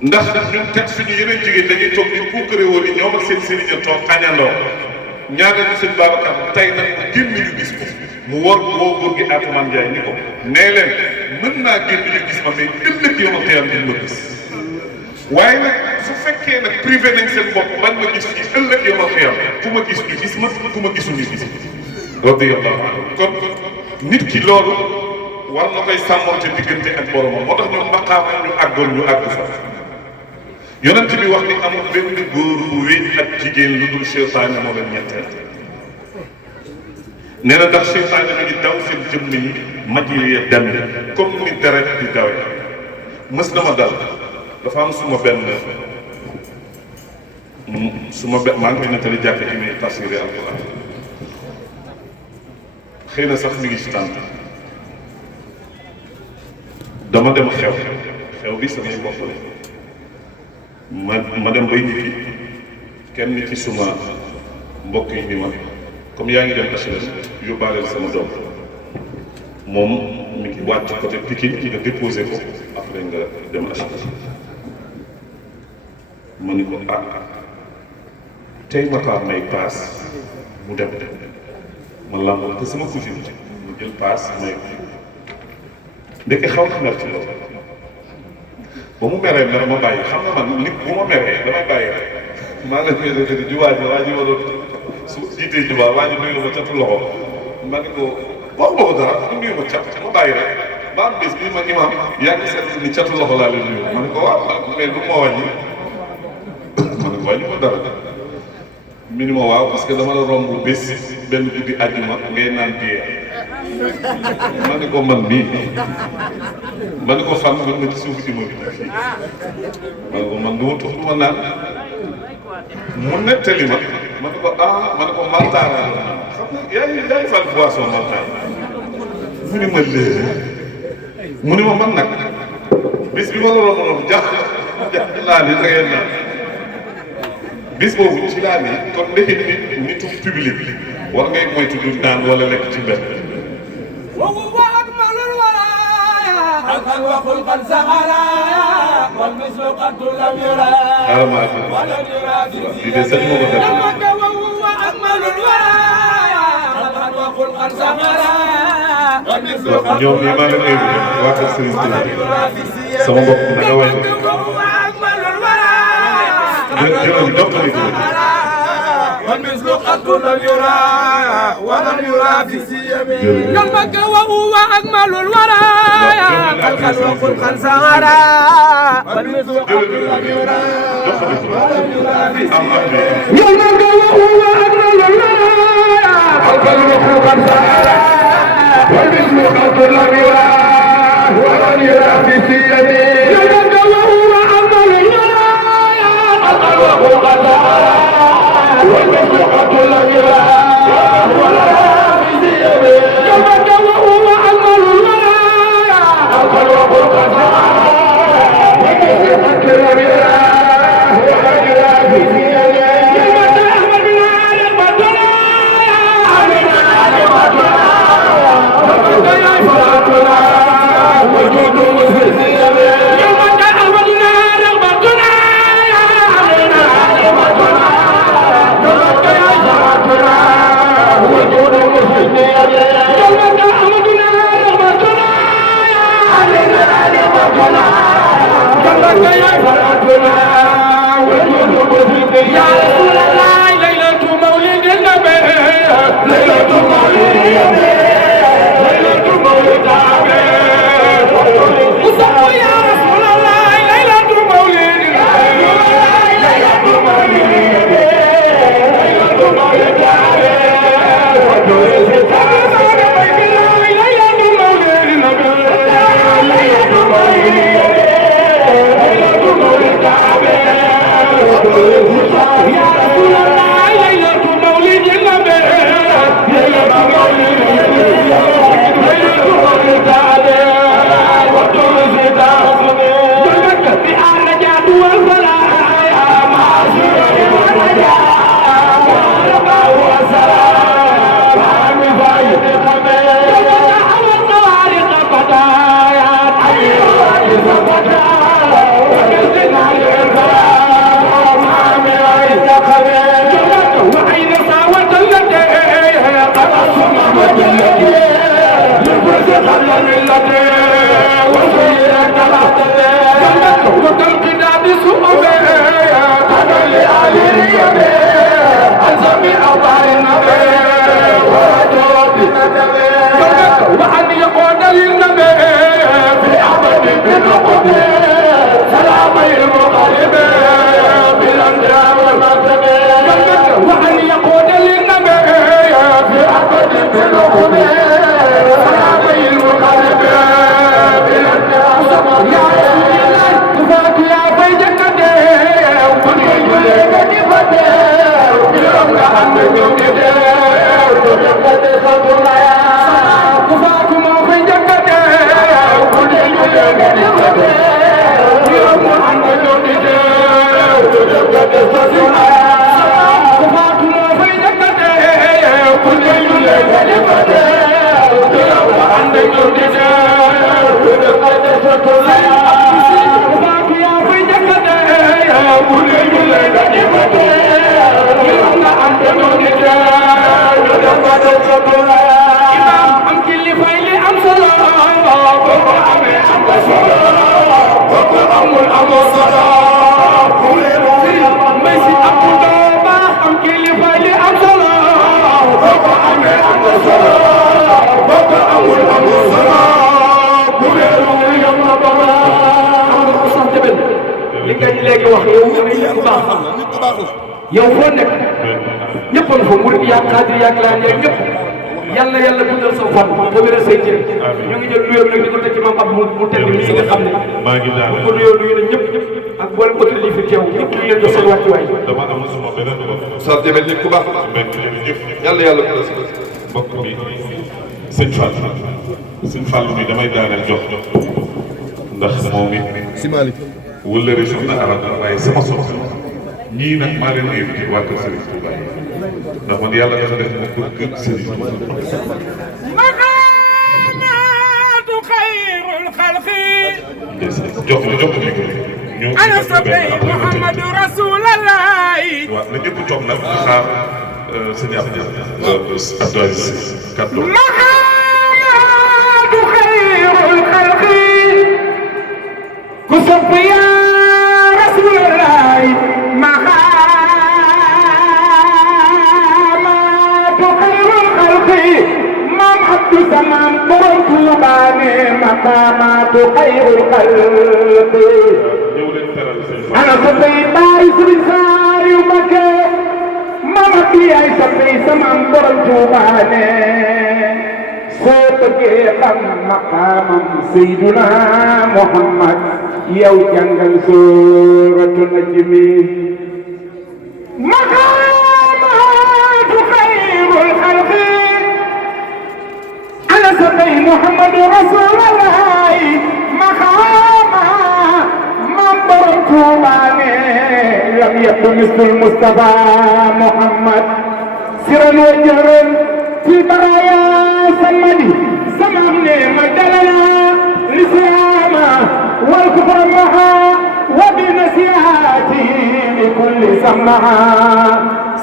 ndax ñun kat suñu yeneen jigéen dañuy toog di puukare woon ni ñoom ak seen sëriñ a toog añandoo ñaanal ñu sëñ Babacar tey nag génn ñu gis ko mu woo góor gi Atoumane Ndiaye ni ko nee leen mën naa génn ñu gis ma mais ëllëg yow ak teyam duñ ma gis waaye nag su fekkee nag privé nañ seen bopp bañ ma gis fii ëllëg yow ak teyam ku ma gis ñu gis ma ku ma gisul ñu gis radiyallahu anhu kon nit ki loolu war na koy sàmmonte diggante ak boromam moo tax ñoom maqaama ñu àggoon ñu àgg fa yonent bi wax ni amul benn góor bu wéet ak jigéen lu dul seytaane moo leen ñetteel nee na ndax seytaane mi ngi daw seen jëmm yi majjee dem comme ni deret di dawe mës na ma dal dafa am suma benn maa ngi koy nettali jàkk ji may tafsiri alquran xëy na sax mi ngi ci tànn dama dem xew bi samay bopp la ma dem bay ñibbi kenn ci suma mbokk yi ni ma comme yaa ngi dem HLM yóbbaaleel sama doom moom mi ngi wàcc côté Pikine nga déposé ko après nga dem HLM ma ni ko tey ma kaa may paas mu dem ma làmb te sama cousine mu jël paas may ndeke xaw na mer ci loolu ba mu meree mer ma bàyyi xam nga man nit bu ma meree damay bàyyi rek maa ngi leen di di waa ji ma doon su jiitee jubaa waa ji nuyu ma catu loxo ma ne ko waxuma ko dara mu nuyu ma cat ma bàyyi rek ba am bés bii ma imaam yaa ngi seetlu ni catu loxo laa leen nuyu ma ne ko waaw mais du ma wàññi ma ne ko wàññi ma dara mi ni ma waaw parce que dama la romb bés benn guddi àjjuma ngay naan biir ma ne ko man mii ma ne ko fan man ma ci suufu immeuble fii ma ne ko man du ma tux du ma naan mu nettali ma ma ne ko ma ne ko maltaara xam nga yaay fal boisson maltaara mu ni ma lee mu ni ma man nag bis bi ma la romboon jàpp laa ni da ngeen naan bis boobu ci laa ni kon ndeke nitu public war ngay moytu du naan wala lekk ci mbedd وهو أكمل الولايا خلقا وخلقا سغرا والمثل قد لم يرى ولم يرى في سيدك وهو أكمل الولايا خلقا وخلقا سغرا والمثل قد لم يرى وهو أكمل الولايا والمثل قد لم يرى ولم يرى في سيمه يومك وهو أجمل الورايا خلقا وخلقا سهرا والمثل قد لم يرى ولم يرى في سيمه يومك وهو أجمل الورايا خلقا وخلقا سهرا والمثل قد لم يرى ولم يرى في سيمه يومك وهو أجمل الورايا خلقا وخلقا سهرا والمثل قد لم يرى ولا في سيمه يومك وهو أجمل الولايا خلقا وخلقا سهرا والمثل قد لم يرى ولا يرى في سيمه يومك أحمدنا نعمتنا علينا نعمتنا وقد يفرقنا وجوده في سيمه يومك أحمدنا نعمتنا علينا نعمتنا وجود المسلمين جلت أحمدنا رغبتنا علينا رغبتنا جلت يا فرحتنا وجود المسلمين يا رسول الله ليلة مولد النبي ليلة مولد النبي ليلة مولد النبي وصلوا يا رسول الله ليلة مولد النبي ليلة مولد يا رسول الله ليلة مولد النبي ليلة مولد ليلة مولد عليه وطرز داخله جنك بأن جاد والفلاح معاشر والنجاة وربا وسلام عمي فايد الخبير جنك حوى الطوارق فتايات أيها الفتاة وكلتنا للفلاح عمي فايد الخبير جنك وعين صاوة التي قد أصممت التي لفرس خلى ملتي وسيرة العتبة جنك وتلقنا بسؤبه تدل علي اليمين أزمي أبار النبي وجود النبي جنك وأن يقود للنبي في أبد بالنقد سلامي المغالب بالأنبياء والمرتب جنك وأن يقود للنبي في أبد بالنقد سلامي المغالب بالأنبياء والمرتب يا رسول الله كفاك يا في جنته وكن يجلك كفته بالرغم عن جنته وجنته خطولا كفاكما في جنته وكن يجلك كفته بالرغم عن جنته وجنته خطولا كفاكما في جنته وكن يجلك كفته بالرغم عن جنته وجنته خطولا كفاك يا في جنته وكن يجلك كفته بالرغم عن جنته وجنته خطولا إمام أم كل فيل أم صلاة وقرآن أم صلاة وقرآن أم صلاة ميسي أبو دوبا أم كل فيل أم صلاة وقرآن أم صلاة وقرآن أم صلاة كل يوم بابا صحت بن li nga léegi wax yow nit ku baax yow foo nekk ñëpp a fa murid yaa xaadir yaa laan yaa ñëpp yàlla yàlla guddal sa fan te wéral say cër ñu ngi jël nuyoo nag di ko teg ci maam ab mu tedd mi nga xam ne maa ngi daal ko nuyoo nuyu na ñëpp ak boole autorité yi fi teew ñëpp ñu leen jox seen wàccuwaay dama am suma beneen bopp. Sall Diabel nit ku baax mais jërëjëf yàlla yàlla ko la si mbokk bi sëñ Fall sëñ Fall mi damay daaneel jox ndax moom it si Malick wëllëre soxna arab waaye sama soxna ñii nag maa leen invité waa kër Serigne Touba ndax man yàlla dafa def ma bëgg Serigne Touba. maqaamatu xayrul xalqi jox ko micro ñu ana sabay Muhammadu Rasulullahi waaw na ñëpp toog nag di xaar sëñ Abdou Aziz kàddu maqaamatu xayrul xalqi ku sopp ya Rasulullahi maqaamatu xayrul xalqi maam Abdou Samam borom Tuubaane maqaamatu xayrul xalqi ñëw leen teral sëñ Fall. ana soppay baay Sëriñ Saaliw Mbakke mama bi yaay soppay samam borom Tuubaane soo bëggee xam maqaamam Seyduna Muhammad yow jàngal suuratu Najmi maqaamatu xayrul xalqi ana soppay Muhammadu Rasulullahi maqaama mam borom Tuubaane lam yakun mislul Mustafa Muhammad siran wa jahran fi baraya samadi samam ne ma dalala lislaama wal kufra maha wa bi nasihati li kulli samaha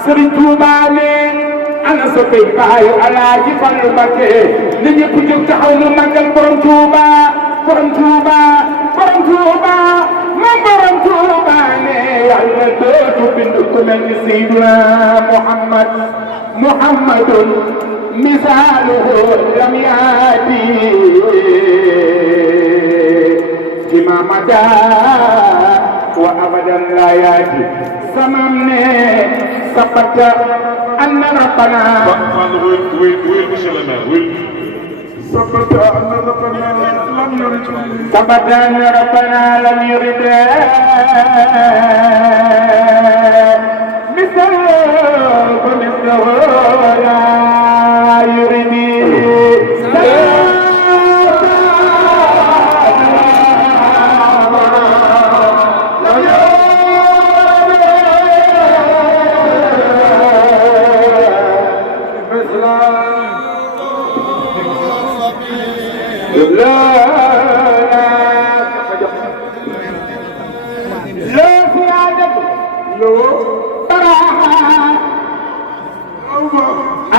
Sëriñ Tuubaane ana soppay baayu Alaaji Fallu Mbakke li ñëpp jóg taxaw nu màggal borom Tuuba borom Tuuba borom Tuuba ma borom Tuubaane yàlla dootu bind ku mel ni Seydina Muhammad Muhammadun misaaluhu lam yaati bima mada wa abadan la yaati samam ne sabata anna rabbana Fall wéy monsieur le maire wéy. ثبت أن ربنا لم يرد ثبت أن ربنا لم يرد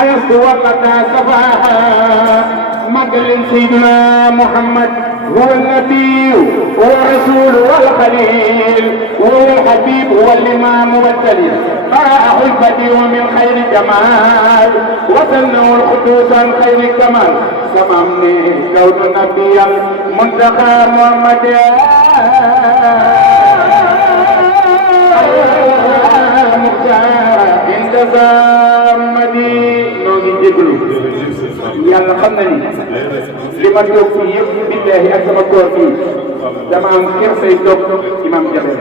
ألست وقتا سفاها مجل سيدنا محمد هو النبي والرسول والخليل والحبيب والإمام والدليل قرأه البديع من خير جمال وسنه القدوس عن خير الكمال سمعني كون نبي المنتقى محمد مختار انتظامني نوغي جيغلو يالا خمنا ني لما توك في ييب بالله ak sama koor bi dama am kersay toog imam Jabe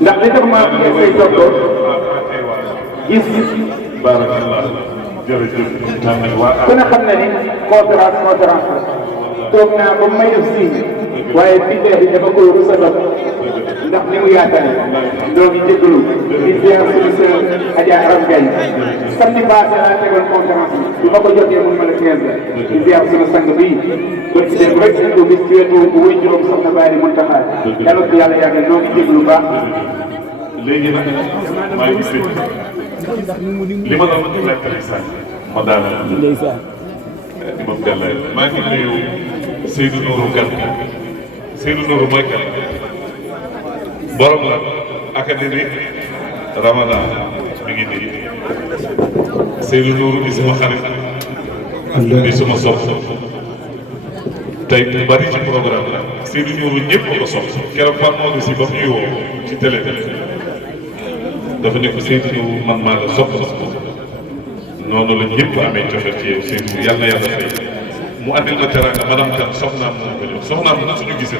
ndax li tax ma am kersay toog gis barakallah jërëjëf ku ne xam na ni conférence toog naa ba may def si waaye billahi dafa ko rusa dog ndax ni mu yaatale ñoo ngi jégalu di ziar suñu sœur Adja Aram Gaye samedi passé laa tegoon conférence bi ma ko jotee mun ma la 15 heures di ziar suñu sang bii ba ci dem rek ñu ko gis ci wetu bu wëy juróom soxna Baali Muntaxa yàlla ko yàlla yàggal ñoo ngi jégalu baax léegi nag maa ngi sëñ li ma doon laaj sànq ma daanaka imam Galaye maa ngi nuyu Seydou Nourou Kane Seydou Nourou mooy kan borom la académie Ramadan mi ngi nii Seydou Nourou di sama xarit di sama sopp tey bu bari ci programme la Seydou Nourou ñëpp ko sopp keroog par moo si ba mu ñu woo ci télé dafa nekk Seydou Nourou man maa la sopp noonu la ñëpp amee joxe ci yow Seydou yàlla na yàlla fay mu andil ma teranga madame Kane soxnaam moo ko jox soxnaam moom suñu gisee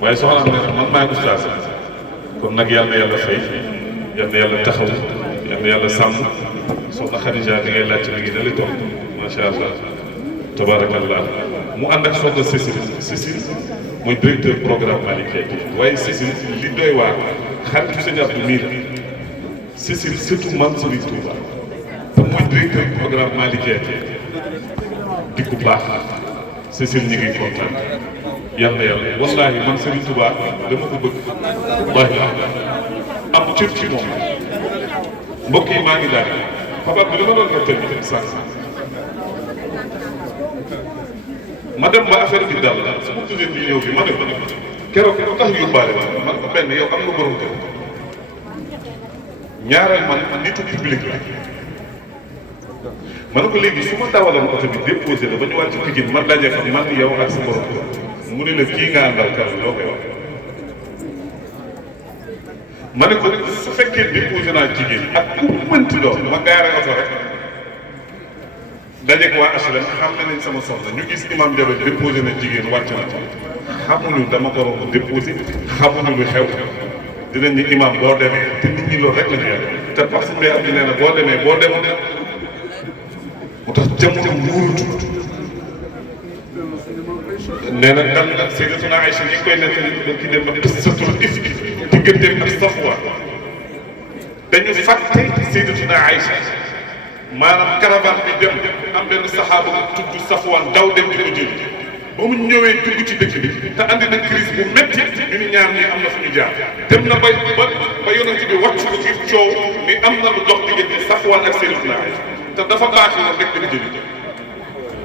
waaye soxnaam ne man maa oustaz kon nag yàlla na yàlla fay yàlla na yàlla taxaw yàlla na yàlla sàmm soxna Khadija di ngay laajte mi ngi ne la toog macha allah tabarakallah mu ànd ak soxna Cécile mooy directeur programme Malick Keyti waaye Cécile li doy waar xaritu sëñ Abdou mii la Cécile surtout man Serigne Touba te mooy directeur programme Malick Keyti di ku baax Cécile ñu ngi kontaan yàlla yàlla wallaahi man Serigne Touba dama ko bëgg wallaahi am cër ci moom mbokk yi maa ngi daal papa bi dama doon nettali bi sànq ma dem ba affaire bi dal su ma tuddee bi ñëw fi ma dem keroog lu tax yóbbaale man ko benn yow am nga borom kër ñaareel man nitu public la ma ne ko léegi su ma dawaloon oto bi déposé la ba ñu wàcc Pikine man daje fa man yow ak sa borom mu ne la kii nga àndal kar loo koy wax ma ne ko su fekkee déposé naa jigéen ak ku mënti doon ma gaare oto rek daje ko waa HLM xam nañ sama soxla ñu gis imam Jabe déposé na jigéen wàcc na ko xamuñu dama ko romb déposé xamuñu lu xew dinañ ni imam boo demee te nit ñi loolu rek la ñu yàlla te parce que am di nee na boo demee boo demoon mu tax jamono muurutu nee na dal na Sayyidatuna Aïcha ñi ngi koy nettali ki dem ba qissatul ifki digganteem ak Safwa dañu fàtte Sayyidatuna Aïcha maanaam caravane bi dem am benn saxaaba bu tudd Safwan daw dem di ko jël ba mu ñëwee dugg ci dëkk bi te andi na crise bu métti ñu ni ñaar ñi am na fu ñu jaar dem na ba yonent bi wàcc ko ci coow ni am na lu dox diggante Safwan ak Sayyidatuna Aïcha te dafa baaxee woon rek dem jëli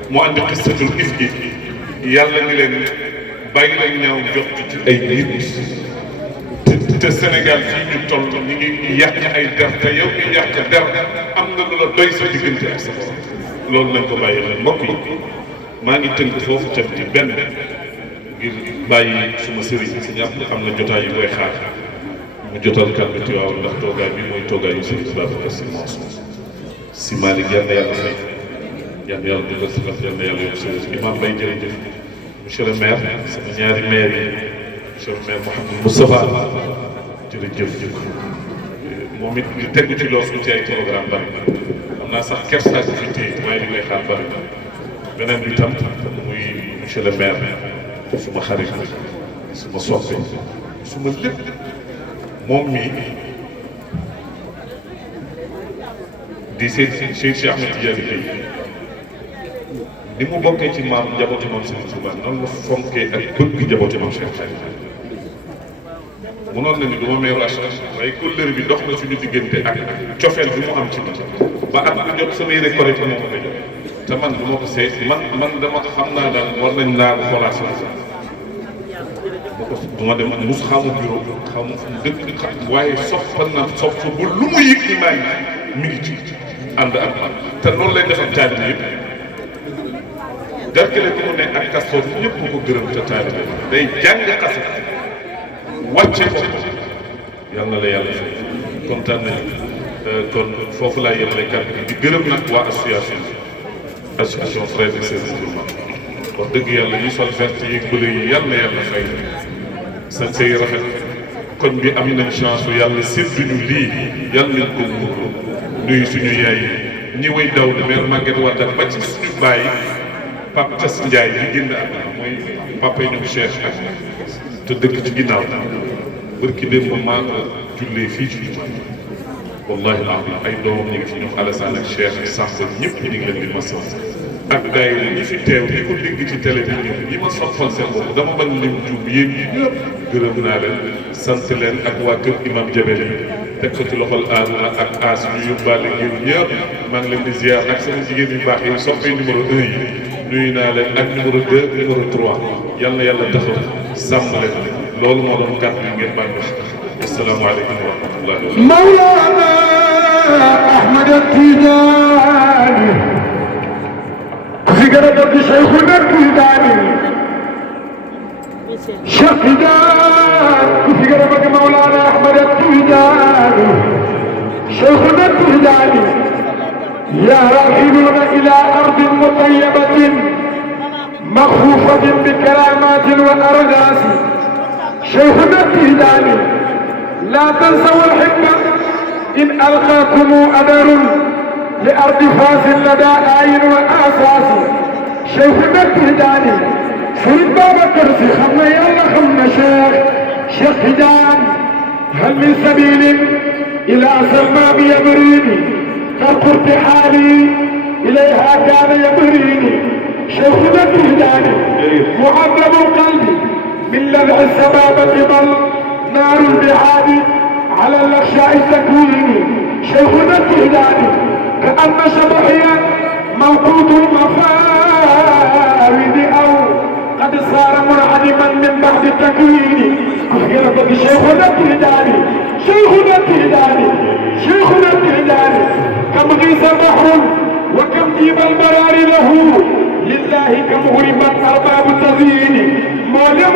moo andi qissatul ifki yàlla ni leen bàyyi leen ñaaw jox ci ay nit te Sénégal fii ñu toll ñu ngi yàq ay der te yow ñu yàq der am na lu la doy sa diggante ak sa borom loolu nañ ko bàyyi leen mbokk yi maa ngi tënk foofu cam ci benn ngir bàyyi suma sëriñ si ñàpp am na jotaay yu koy xaar mu jotal kàddu Tiwaawan ndax toogaay bi mooy toogaayu sëriñ Babacar Sy Mansour si Malick yal na yàlla fay yal na yàlla dugal si yal na yàlla yóbbu sëriñ imam Mbaye jërëjëf monsieur le maire sama ñaari maire yi monsieur le maire Mouhamadou Moustapha jërëjëf moom it li tegu ci loolu ci ay programme bari xam naa sax kersa ak fi téye waaye li ngay xaar bari beneen bi tam muy monsieur le maire suma xarit suma soppe suma lépp moom mii di Cheikh Ahmed Tidiane Gueye ni mu bokkee ci maam njabootu maam Serigne Touba noonu la fonkee ak bëgg njabootu maam Cheikh munoon na ni du ma meeru HLM waaye kóllëre bi dox na suñu diggante ak cofeel bi mu am ci man ba at bu jot samay récolté moo ma koy jox te man du ma ko seet man dama xam naa daal war nañ laa ko xoolaat sama du ma dem mus xamu bureau xamu fu mu dëkk xam waaye soppal na sopp bu lu mu yëg ni maa ngi mi ngi ci ànd ak man te noonu lay defal taalibe yëpp Derklé bi mu ne ak Castor ñëpp ko gërëm te taalibe day jàng xase wàcce ko yal na la yàlla fay kontaan nañu kon foofu laa yemale kàddu gi di gërëm nag waa association frères et sœurs musulmans wax dëgg yàlla ñu sol vert yi bële yi yal na yàlla fay seen say rafet koñ bi am nañ chance su yàlla sédduñu lii yal nañ ko muur nuyu suñu yaay yi ñi way daw de mère Maguette Wade ba ci suñu bàyyi Pape Thiass Ndiaye yi génn àdduna mooy papa yi ñoom Cheikh ak te dëkk ci ginnaaw barki démb maa nga jullee fii ci jumaa wallahi alazim ay doomam ñu ngi fi ñoom Alassane ak Cheikh ak Samba ñëpp ñu ngi leen di masa ak daayira ñi fi teew ñi ko dégg ci télé bi ñëw ñi ma soppal seen bopp dama bañ lim juum yéen ñi ñëpp gërëm naa leen sant leen ak waa kër imam Jabel yi teg ko ci loxol Aaduna ak As ñu yóbbaale ngir ñëpp maa ngi leen di ziar ak sama jigéen yu baax yi soppee numéro 1 yi nuyu naa leen ak numéro 2 numéro 3 yal na yàlla taxaw sàmm leen loolu moo doon kàddu yi ngeen bàyyi wax asalaamaaleykum wa rahmatullahi wa Mawlana Ahmad Tijaani ku fi gën a bëgg Cheikhuna Tijaani Cheikh Tijaani ku fi gën a bëgg Mawlana Ahmad Tijaani Cheikhuna Tijaani yaa raahiluuna ilaa ardin mutayyabatin maxfuufatin bi karaamaatin wa argaasi Cheikhuna Tijaani لا تنسوا الحكمة إن ألقاكم أدر لأرض فاس لدى آين وآساس شيخنا التهجاني سيد بابا كرسي خمنا يلا خمنا شيخ تهجان هل من سبيل إلى سلمى يبريني ترك ارتحالي إليها كان يبريني شيخنا التهجاني معذب القلب من لذع السبابة بل نار البعاد على الأخشاء تكوين شيخنا التهجاني كأن شبحيا موقوت المفاوض أو قد صار منعدما من بعد التكوين أخيرا شيخنا التهجاني شيخنا التهجاني شيخنا التهجاني كم غيث بحر وكم ديب البرار له لله كم غربت أرباب التزيين مولم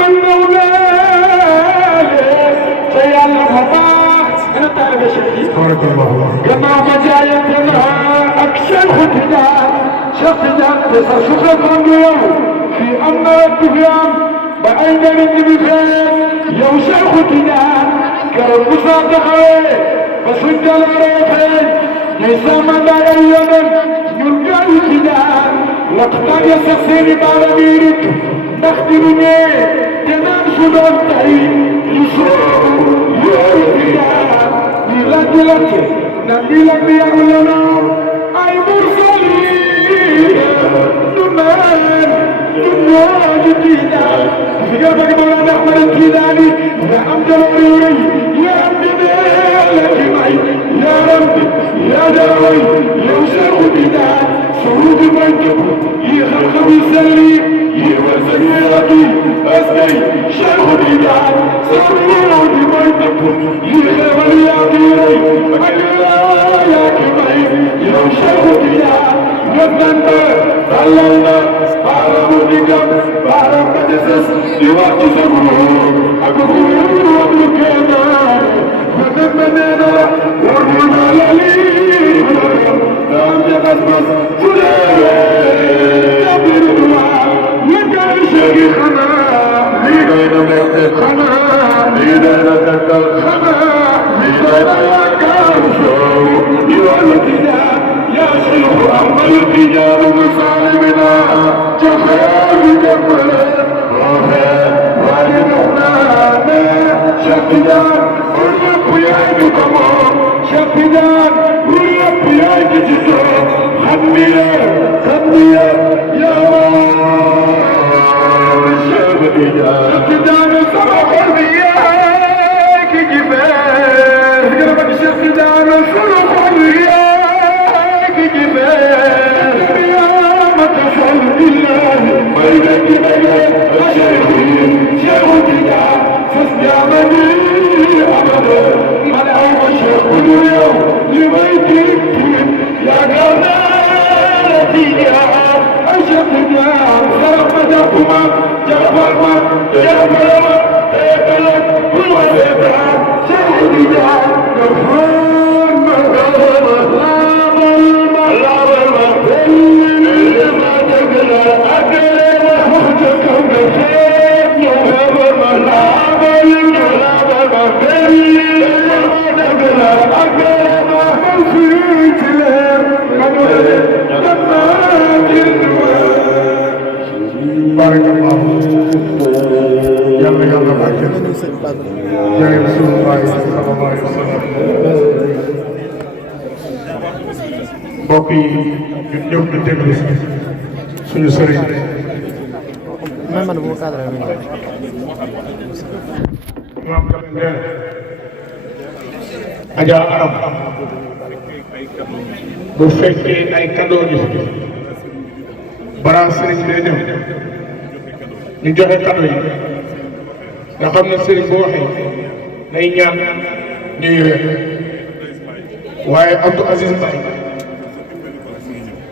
من مولاه يا الله أنا تعرف يا شيخي بارك الله كما مجايتنا أكشن ختجان شختجان تصر شكرا اليوم في أمر الدفيان بأين النبي فين يوم شيخ ختجان كرم مصادقه فسجل الريفين يسمى دار اليمن يلقى الختجان لقطان يسخسيني بالأميرك نخدمني تنام سودان تهي نبيلا بيعلنا أي مرسلين دمان دنيا جديدة في قلبك مولانا أحمد الكيلاني يا عبد الغروري يا عبد الجمعي يا ربي يا داوي يا وسام البلاد سعود المنكب يخرخب يسلي يوزنياتي أسكي شيخ البلاد سعود المنكب يخرخب يسلي يا كمعي يا شيخ البلاد نبنت صلينا بارم النقب بارم مجسس سواك سبور أقبور وابلكنا ونبنينا ورمنا لليل دام يقصبص سلالي يبير الله يقال شيخنا ليدينا مكتب خنا ليدينا تكتب خنا ليدينا يكال شو يوالدنا يا شيخ أحمد التجار مصالبنا جفاء بجمل وفاء والدنا شقدان ورب يعدكم شقدان ورب يعدكم خمية يا شقدان سبق الرياح Kuma Jabalma Jabalma Ekalat Kuwaleta Sayyidina Gafur Magalama Labalma Labalma Elma Jagala Agalema Hujjakam Gafur Labalma Labalma Labalma Elma Jagala Agalema Hujjakam Barakallah yàlla yàlla barke jaay Rasulullah sallallahu alayhi wa sallam mbokk yi ñun ñëpp ñu déglu suñu sëriñ imam Jalle nee Adja Aram bu fekkee ay cadeau yi balaa sëriñ day dem ñu joxe cadeau yi nga xam ne sëriñ bu waxee day ñaan ñuy weer waaye Abdou Aziz Mbaye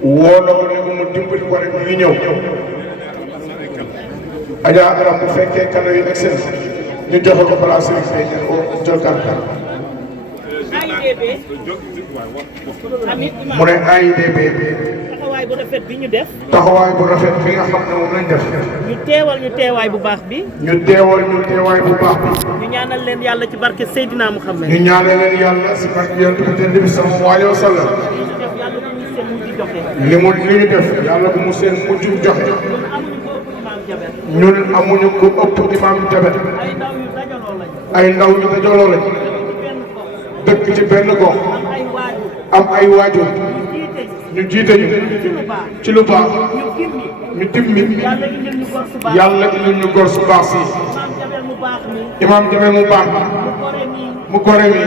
woo na ko ne ko mu dimbali ko rek ñu ngi ñëw Adja Aram bu fekkee cadeau yi excellence ñu joxe ko balaa sëriñ day ñaan ko jël kàddu mu ne AIBD taxawaay bu rafet bi ñu def. taxawaay bu rafet bi nga xam ne moom lañ def. ñu teewal ñu teewaay bu baax bi. ñu teewal ñu teewaay bu baax bi. ñu ñaanal leen yàlla ci barke Seydina Mouhamed. ñu ñaanal leen yàlla si barke yonent bi tedd bi sallallahu alayhi wa sallam. li ñu def yàlla bu mu seen mujj joxe. ñun amuñu ko ëpp imam Jabel. ay ndaw yu dajaloo lañ. dëkk ci benn gox. am ay waajur. ñu jiite ñu ci lu baax ñu dimmi yàlla indil ñu gor su baax si imam Jabel mu baax mu gore mi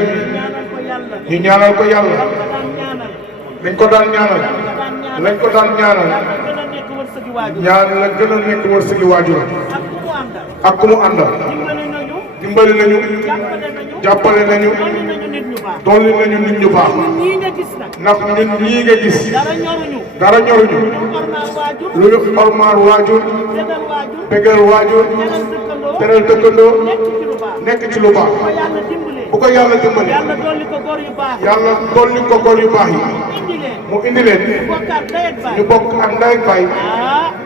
ñu ñaanal ko yàlla dañ ko daan ñaanal lañ ko daan ñaanal ñaan la gën a nekk wërsëgi waajur ak ku mu àndal dimbali nañu jàppale nañu dolli nañu nit ñu baax ndax ñun ñii nga gis dara ñoruñu lu ñu ormaar waajur bégal waajur teral dëkkandoo nekk ci lu baax bu ko yàlla dimbali yàlla dolli ko góor yu baax yi mu indi leen ñu bokk ak ndey ak baay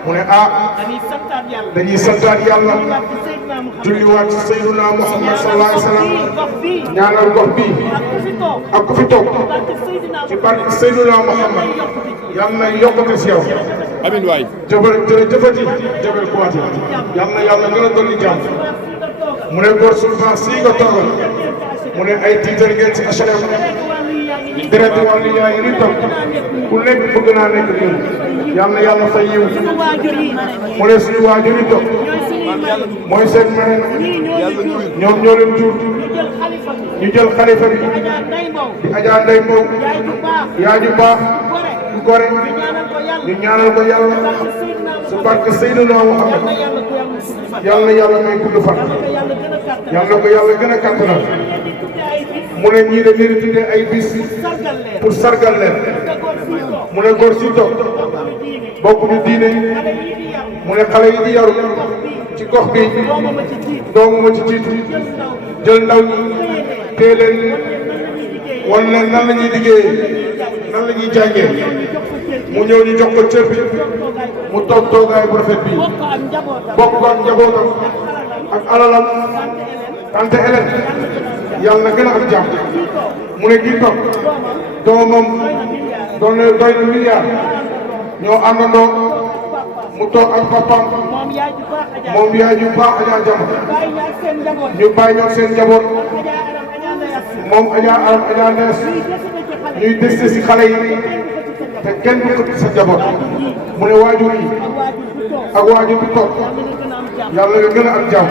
mu ne dañuy santaat yàlla julliwaat ci Seydina Muhammad sallallahu alayhi wa sallam ñaanal gox bi ak ku fi toog ci barke Seydina Muhammad yal na yokkute si yow. amiin waay jëfati jëbel kuwaati yal na yàlla gën a dolli jàmm mu ne góor suñu baax sii nga toogal mu ne ay tiitar ngeen ci HLM direct wàllu yaay yi ni toog ku nekk bëgg naa nekk ñun yal na yàlla fay yiw mu ne suñu waajur yi toog mooy seen mère ñoom ñoo leen jur ñu jël xalifa bi di Adja Ndeye Mbow yaay ju baax ku gore ñu ñaanal ko yàlla su barke Seydina Muhammad yal na yàlla may gudd fan yal na ko yàlla gën a kàttanal mu ne ñii de leen tuddee ay bis pour sargal leen mu ne góor si toog bokkuñu diine mu ne xale yi di yaru ci gox bi doomu ma ci jiitu jël ndaw ñi tee leen wan leen nan la ñuy liggéeyee nan la ñuy jàngee mu ñëw ñu jox ko cër bi mu toog toogaay bu rafet bi bokk ko ak njabootam ak alalam tante Hélène yàlla na gën a am jàmm mu ne kii toog doomam doy na milliard ñoo àndandoo mu toog ak papaam moom yaay ju baax Adja Jama ñu bàyyi ñoom seen njaboot moom Adja Aram Adja Nees ñuy dese si xale yi te kenn du ko sa njaboot mu ne waajur yi ak waajur bi toog yàlla nga gën a am jàmm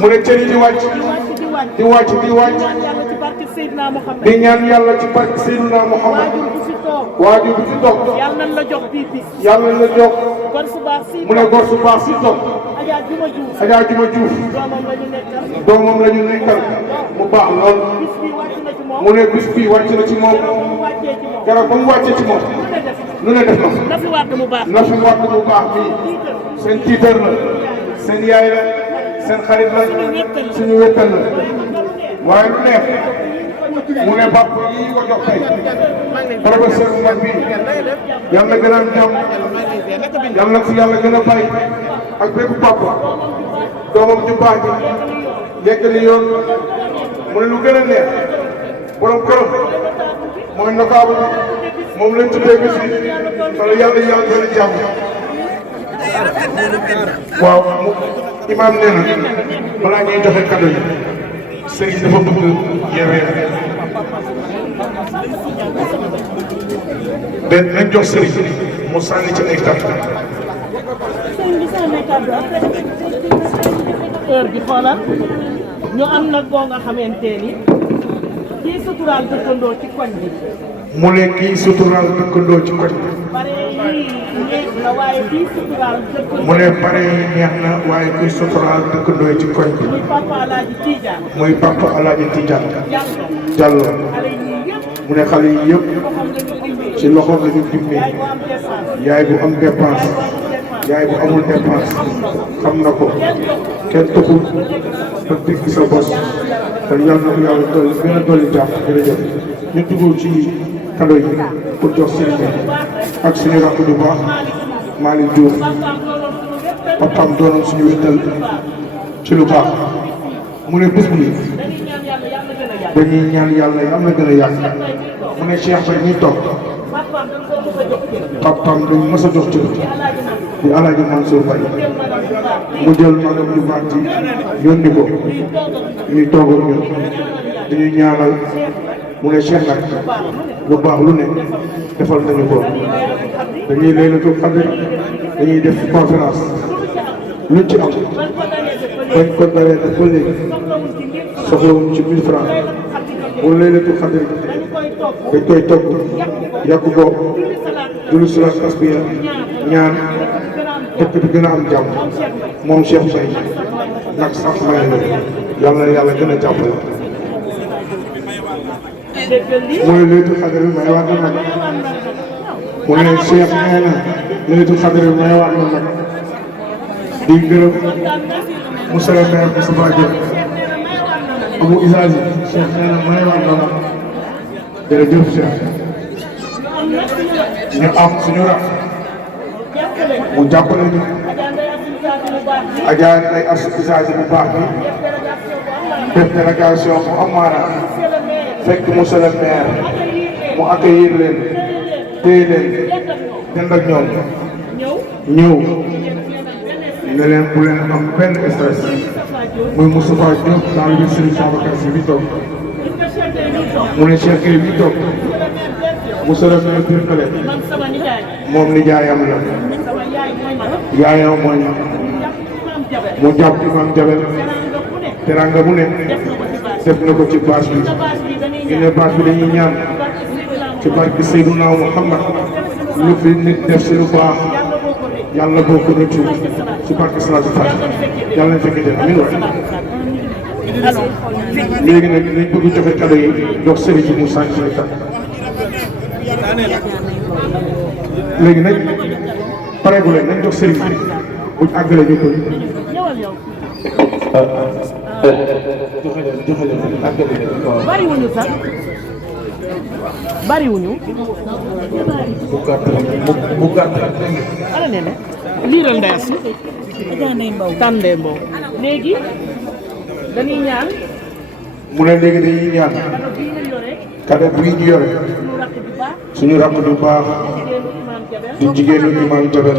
mu ne cër yi di wàcc di wàcc di ñaan yàlla ci barke Seydina Muhammad waajur bi fi toog yàlla na la jox bii bis yàlla na la jox gor su baax si mu ne gor su baax si toog Adja Juma Diouf doomam la ñu nekkal mu baax lool mu ne bis bi wàcc na ci moom keroog ba mu wàccee ci moom lu ne def na na fi wàdd mu baax. na fi wàdd bu baax bii seen tiitar la seen yaay la seen xarit la suñu wéttal la waaye lu neex mu ne bàpp yi ko jox tey professeur bu mag bi yàlla gën a am jàmm yàlla na fi yàlla gën a bàyyi ak bépp papa doomam ju baax ji lekk li yoon mu ne lu gën a neex borom këram mooy notable bi moom lañ tuddee bis bi wala yàlla yàlla gën a jàmm waaw imaam nee na balaa ñuy joxe cadeau yi sëriñ dafa bëgg yeewee de nañ jox sëriñ mu sànni ci ay kàddu heure bi xoolal ñu am nag boo nga xamante ni kii suturaal dëkkandoo ci koñ bi. mu ne kii suturaal dëkkandoo ci koñ bi bare yii neex na waaye kii suturaal dëkkandoo. mu ne pare yi neex na waaye kii suturaal dëkkandoo ci koñ bi muy papa Alaaji Tiijaan. muy papa Alaaji Tijaan Jàllo. Jàllo xale yi yëpp. mu ne xale yi yëpp xam nga ñu dimbali. ci loxoom la ñu dimbali yaay bu am dépense. yaay bu amul dépense xam na ko kenn tëkkul ba dégg sa bos te yàlla na ko yàlla dolli gën a dolli jàpp jërëjëf ñu dugg ci cadeau yi pour jox sëriñ bi ak suñu rakk bu baax Malick Diouf papaam doonoon suñu wéttal ci lu baax mu ne bés bi dañuy ñaan yàlla yàlla na gën a yàgg mu ne Cheikh Faye ñuy toog papaam dañ mës a jox ci di Alaaji Mansour Faye mu jël magam ju baax ci yónni ko ñuy toog ak ñun dañuy ñaanal mu ne Cheikh nag lu baax lu ne defal nañu ko dañuy laylatul qadr dañuy def conférence luñ ci am bañ ko daree def ba léegi soxlawuñ ci 1000 francs bu laylatul qadr dañ koy togg yàq ko julli salaat tasbiya ñaan dëkk bi gën a am jàmm moom Cheikh Faye nag sax may la yàlla na yàlla gën a jàppale mooy laylatul qadr bi may waat na nag mu ne Cheikh nee na laylatul qadr bi may waat na nag di gërëm monsieur le maire Moustapha Diop Abou Isazi Cheikh nee na may waat na nag jërëjëf Cheikh ñu am suñu rak mu jàppale ñu Adja ay association bu baax bi def délégation bu am maanaam fekk monsieur le maire mu accueillir leen téye leen dend ak ñoom ñëw ne leen bu leen am benn stress muy Moustapha Diop dans le Serigne Babacar Sy bi toog mu ne Cheikh Gueye bi toog monsieur le maire Birkale moom nijaayam la yaayam mooy mu jàpp imam Jabel teranga bu ne def na ko ci bâche bi ñu ne bâche bi dañuy ñaan ci barke Seydina Muhammad lu fi nit def si lu baax yàlla boo ko rëccu ci barke salaatu Faatiha yàlla na fekk jël amiin waay léegi nag dañ bëgg joxe cadeau yi jox sëriñ bi mu sànni si kat léegi nag pareegu leen nañ jox sëriñ bi buñ àggale ñu koy joxe leen àggale leen waaw bariwuñu sax bariwuñu. bu gàtt bu gàtt ala ne ne liiral ndees tàndee mbaw léegi dañuy ñaan mu ne léegi dañuy ñaan cadeau bii ñu yore suñu rakk du baax di jigéenu imam Jabel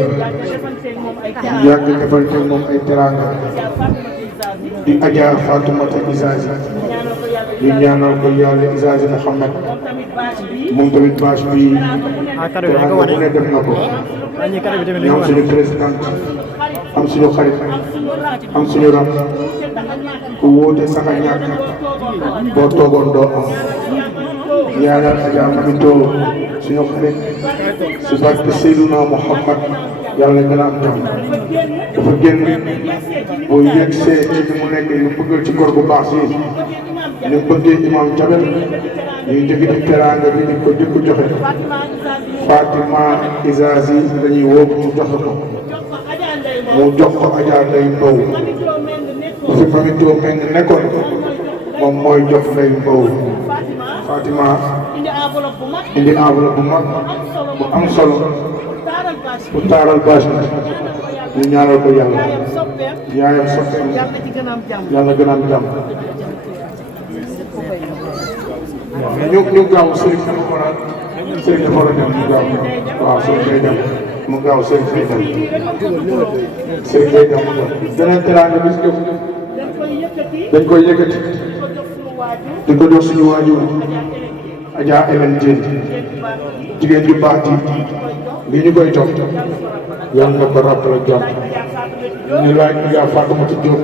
yàgg defanteeg moom ay teranga di Adja Fatoumata Isazi di ñaanal ko yàlla Isazi Mouhamed moom tamit bâche bi teranga bu ne def na ko ñu am suñu présidente am suñu xarit am suñu rak ku wóote sax a ñàkk boo toogoon doo am ñaanal Adja Mamito suñu xarit si barke Seydina Muhammad yàlla na gën a am jàmm dafa génn bu yegsee ci li mu nekk ñu bëggal ci góor bu baax si ñu bëggee imam Jabel ñu njëkk di teraanga bi di ko jëkk joxe Fatima Isazi dañuy woo mu joxe ko mu jox ko Adja Ndeye Mbow fi Mamito Meng nekkoon moom mooy jox Ndeye Mbow Fatima indi enveloppe bu mag bu am solo bu taaral bâche bi ñu ñaanal ko yàlla yaayam soppeem yàlla gën a am jàmm ñu gaaw Serigne dafa war a dem ñu gaaw waaw Serigne day dem mu gaaw Serigne day dem Serigne day dem mu gaaw beneen teraanga bis ko dañ koy yëkkati di ko jox suñu waajur Adja Hélène Diène jigéen ju baax ji lii ñu koy jox yàlla na ko rappelé jàmm ñu laaj yaa Fatoumata Diop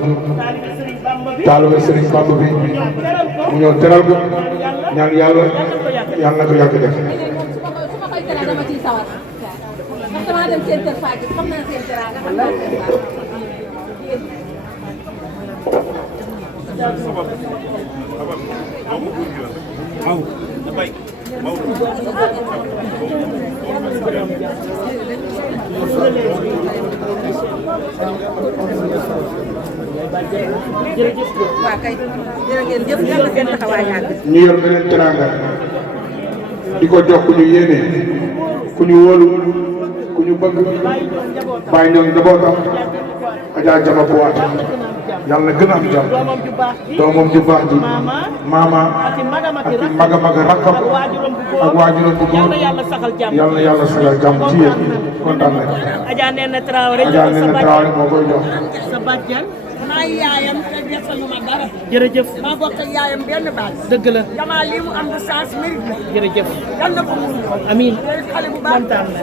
taalibe Serigne Bamba bi mu ñëw teral ko ñaan yàlla yàlla na ko yàgg def. su ma koy teral dama ciy sawar ndax damaa dem seen kër Fatou xam naa seen teraanga xam naa seen baax. waaw kay jërë ngeen jëf yàlla seen taxawaay yàgg. ñu yor beneen teraanga di ko jox ku ñu yéene ku ñu wóolu ku ñu bëgg bàyyi ñoom njabootam Adja Jama Buwaat yàlla na gën a am jàmm doomam ju baax ji maama ak magam ak rakkam ak waajuram bu góor yàlla na yàlla saxal jàmm ci yéen kontaan nañ. Adja Nene Traoré moo koy jox. sa bàjjan maa yaayam te desalu ma dara. jërëjëf maa bokk ak yaayam benn baat. dëgg la damaa lii mu am de sens mérite la. jërëjëf yal na ko mun amiin xale bu baax kontaan na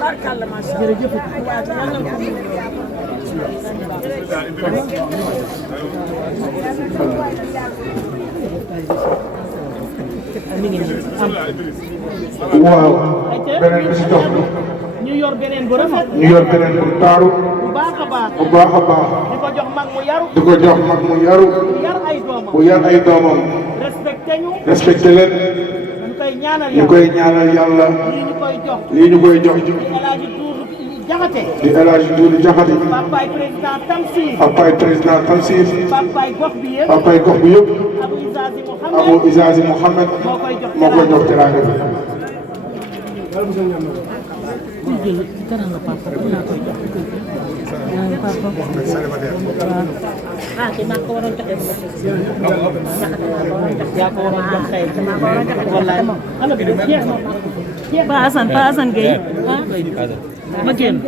barkalla macha Allah. jërëjëf yal na ko mun mi ngi nii am waaw beneen bi si topp ñu yor beneen bu rafet ñu yor beneen bu taaru bu baax a baax bu baax a baax di ko jox mag mu yaru di ko jox mag mu yaru bu yar ay doomam bu yar ay doomam respecté ñu respecté leen ñu koy ñaanal ñu yàlla koy ñaanal yàlla lii ñu koy jox lii ñu koy jox di El Hadji Doudou Diakhaté di El Hadji Doudou Diakhaté papaay président Tamsir papaay président Tamsir papaay gox bi yëpp papaay gox bi yëpp Abou Isazi Abou Isazi Mouhamed Mouhamed moo koy jox teraanga bi ah kii maa ko waroon joxe yaa ko waroon jox tey wallaay ana bi jeex na Pa Assane Gueye ma génn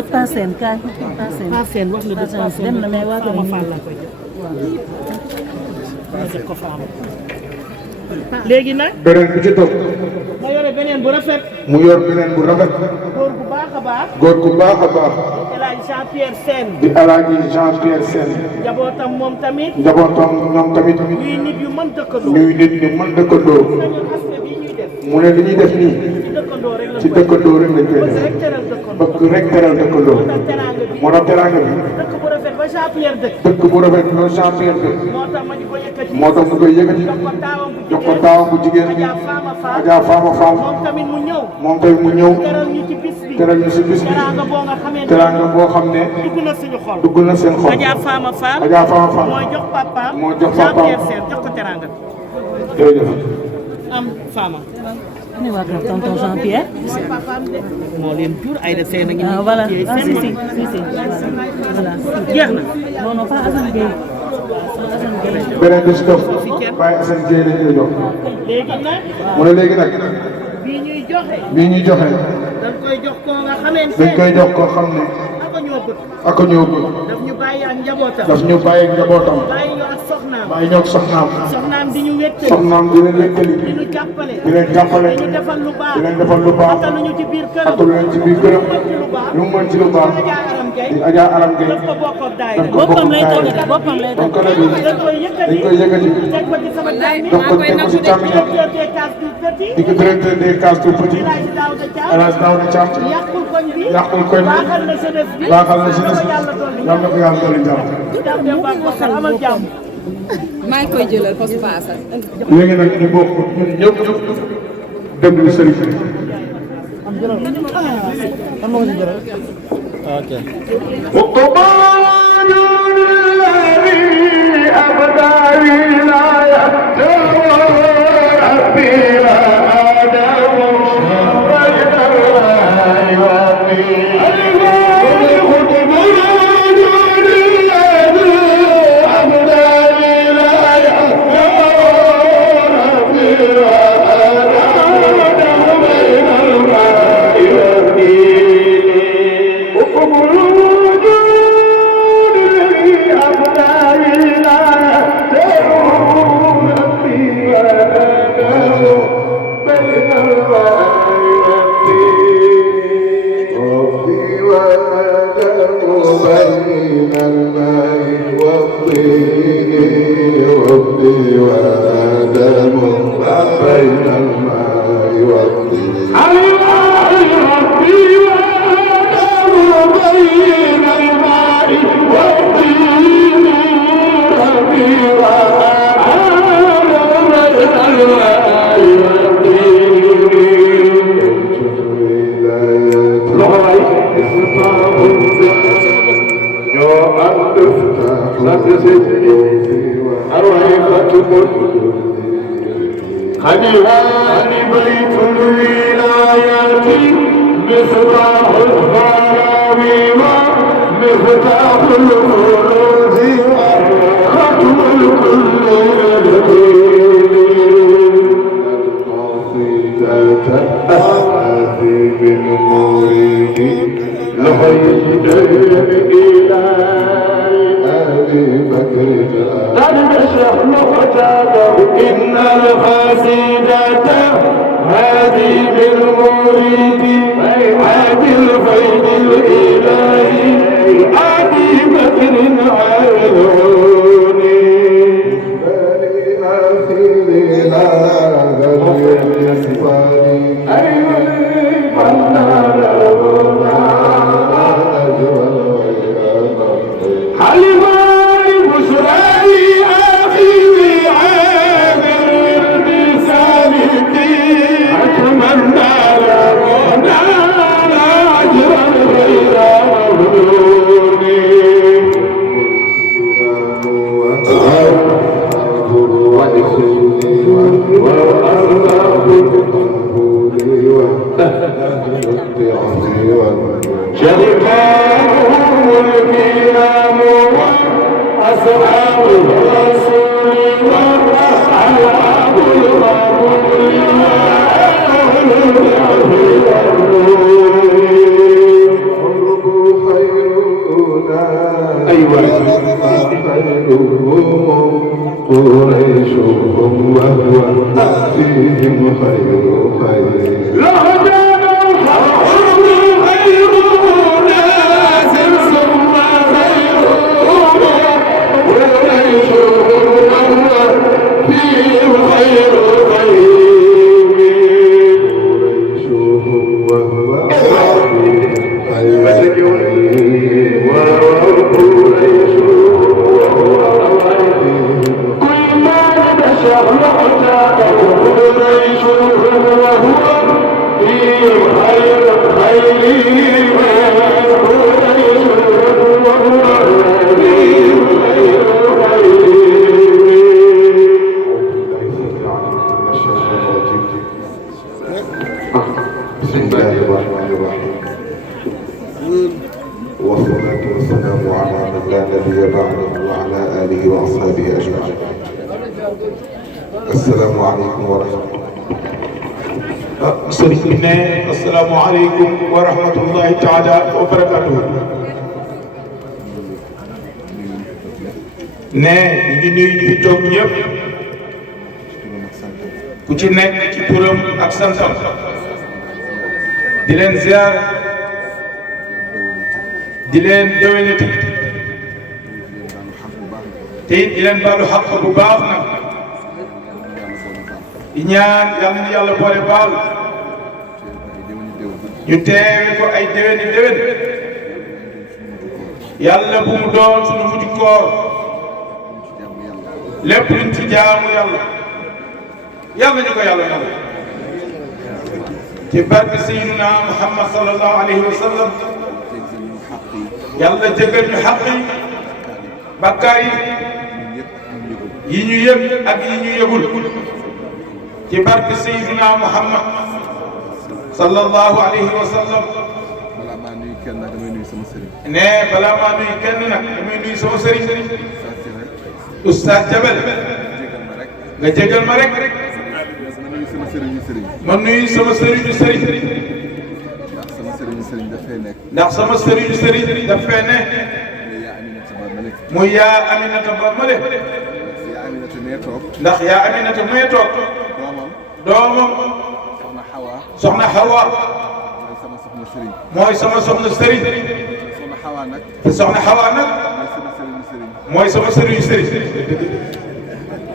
ak Pa Sène kaay Pa Sène wax na du Pa Sène dem na mais waa ma Fall laa koy jox ma jox ko Fama léegi nag beneen bi ci topp ma yore beneen bu rafet mu yor beneen bu rafet góor bu baax a baax góor gu baax a baax El Hadji Jean-Pierre Sène di El Hadji Jean-Pierre Sène njabootam moom tamit njabootam ñoom tamit ñuy nit yu mën dëkkandoo ñuy nit ñu mën dëkkandoo nañu aspect bi ñuy def mu ne li ñuy def nii ci dëkkandoo rek la ci dëkkandoo rek lañ koy def rek teral dëkkandoo bëgg rek teral dëkkandoo moo tax teraanga bi dëkk bu rafet ba Jean-Pierre dëkk dëkk bu rafet loolu Jean-Pierre dëkk moo tax ma di ko yëkkati moo tax mu koy yëkkati jox ko taawam bu jigéen bi Adja Fama Fall moom tamit mu ñëw moom tey mu ñëw teral ñu ci bis bi teral ñu si bis bi teraanga boo nga xamante teraanga boo xam ne dugg na suñu xol dugg na seen xol Adja Fama Fall Adja Fama Fall mooy jox papaam moo jox papaam Jean-Pierre Sène jox ko teraanga jërëjëf am Fama ni waa kër tonton Jean-Pierre moo leen jur ay de seen a ngi ah voilà nii ah si voilà jeex na non non Pa Assane Gueye beneen bi si topp Baye Assane Gueye lañ koy jox léegi nag mu ne léegi nag bii ñuy joxe bii ñuy joxe dañ koy jox koo nga xamante dañ koy jox koo xam ne aka ñoo bëgg ak ñoo bëgg. daf ñu bàyyi ak njabootam. daf ñu bàyyi ak njabootam. bàyyi ñu ak soxnaam. bàyyi ñoo ak soxnaam. soxnaam di ñu wéttali. soxnaam di leen wéttali. di ñu jàppale. di leen jàppale. di ñu defal lu baax. di leen defal lu baax. attalu ñu ci biir këram. attalu leen ci biir këram. lu mu mën ci lu baax. di Adja Aram Gueye. daf ko bokk ak daayira. boppam lay tëgg boppam lay tëgg. dañ koy yëkkati. teg ko ci sama càmmiñ. teg ko ci càmmiñam. di ko directeur des cases tout petit. El Hadj Daouda Thiam. yàqul koñ bi. yàqul koñ bi. baaxal na jeunesse bi. baaxal na jeunesse bi. yal na ko yàlla dolli jàmm. amal jàmm. maa ngi koy jëlal parce que paasa. léegi nag ñu bokk ñun ñëpp déglu sëriñ bi. خليهان بيت الولايات مصباح الغرام ومفتاح الفروج وختم الكل القصيدة هذه المريد لغير الإله أبي بكر نشرح مقتاده إن القصيدة هذه بالمريد عادل الفيض الإلهي أبي بكر عيوني بني أخي هذا اليسفاني شركاهم الكرام وأصحاب الرسول وأصحاب الرسول قريشهم وهو فيهم خير والصلاة والسلام على من لا نبي بعده وعلى آله وأصحابه أجمعين. السلام عليكم ورحمة الله. sëriñ bi ne asalaamaaleykum wa rahmatullahi taala wa barakatuhu. ne ñu ngi nuyu ñu fi toog ñëpp ku ci nekk ci turam ak santam di leen ziar di leen déwénati te it di leen baalu xaq bu baax nag di ñaan yal na yàlla boole baal ñu teewe ko ay déwéni déwén yàlla bu mu doon suñu mujj koor lépp luñ ci jaamu yàlla yàlla ñu ko yàlla nangu ci barke Sayyidina Muhammad sallallahu alayhi wa sallam yàlla jéggal ñu xaq yi bakkaar yi ñu yëg ak yi ñu yëgul ci barke Sayyidina Muhammad sallallahu alayhi wa sallam ne balaa maa nuyu kenn nag damay nuyu sama sëriñ Oustaz Jabel nga jégal ma rek ma nuyu sama sëriñu sëriñ ndax sama sëriñu sëriñ daf fee ne muy yaa Aminata Ba male ndax yaa Aminata mee toog doomam soxna Hawa mooy sama soxna sëriñ te soxna Hawa nag mooy sama sëriñu sëriñ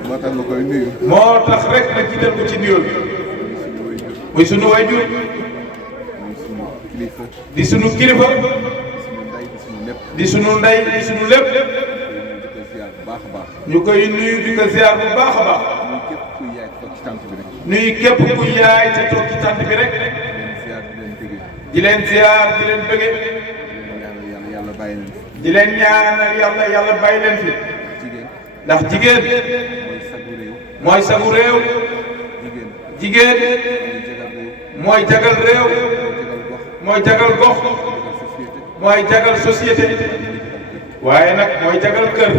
moo tax nga koy nuyu. moo tax rek na jiital ko ci nuyoo bi muy sunu waajur di sunu kilifa di sunu ndey di sunu lépp ñu koy nuyu di ko ziar bu baax a baax nuyu képp ku yaay te toog ci tànt bi rek di leen ziar di leen bëgge di leen ñaanal yàlla bàyyi leen fi ndax jigéen mooy sagu réew jigéen mooy jagal réew mooy jagal gox mooy jagal société waaye nag mooy jagal kër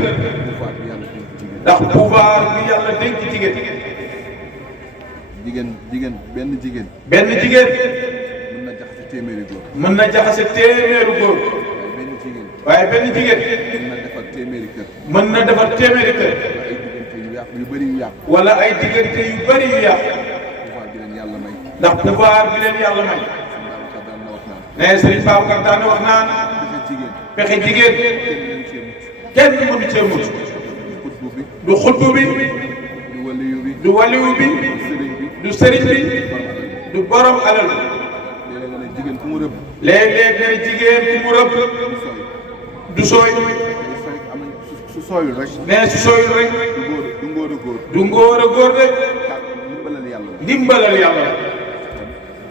ndax pouvoir bi yàlla dénk jigéen benn jigéen mën na jaxase téeméeri góor mën na jaxase téeméeru góor waaye benn jigéen mën na defar téeméeri kër mën na defar téeméeri kër yu bëri yu yàqu wala ay diggante yu bëri yu yàqu pouvoir bi leen yàlla may ndax pouvoir bi leen yàlla may ne Serigne Babacar daana wax naan pexe jigéen kenn mënu cee mucc du xutbu bi du waliyu bi du sëriñ bi du borom alal léeg-léeg nga ne jigéen ku mu rëbb du sooy su sooyul rek ne su sooyul rek du ngóor a góor du ngóor a góor de ndimbalal yàlla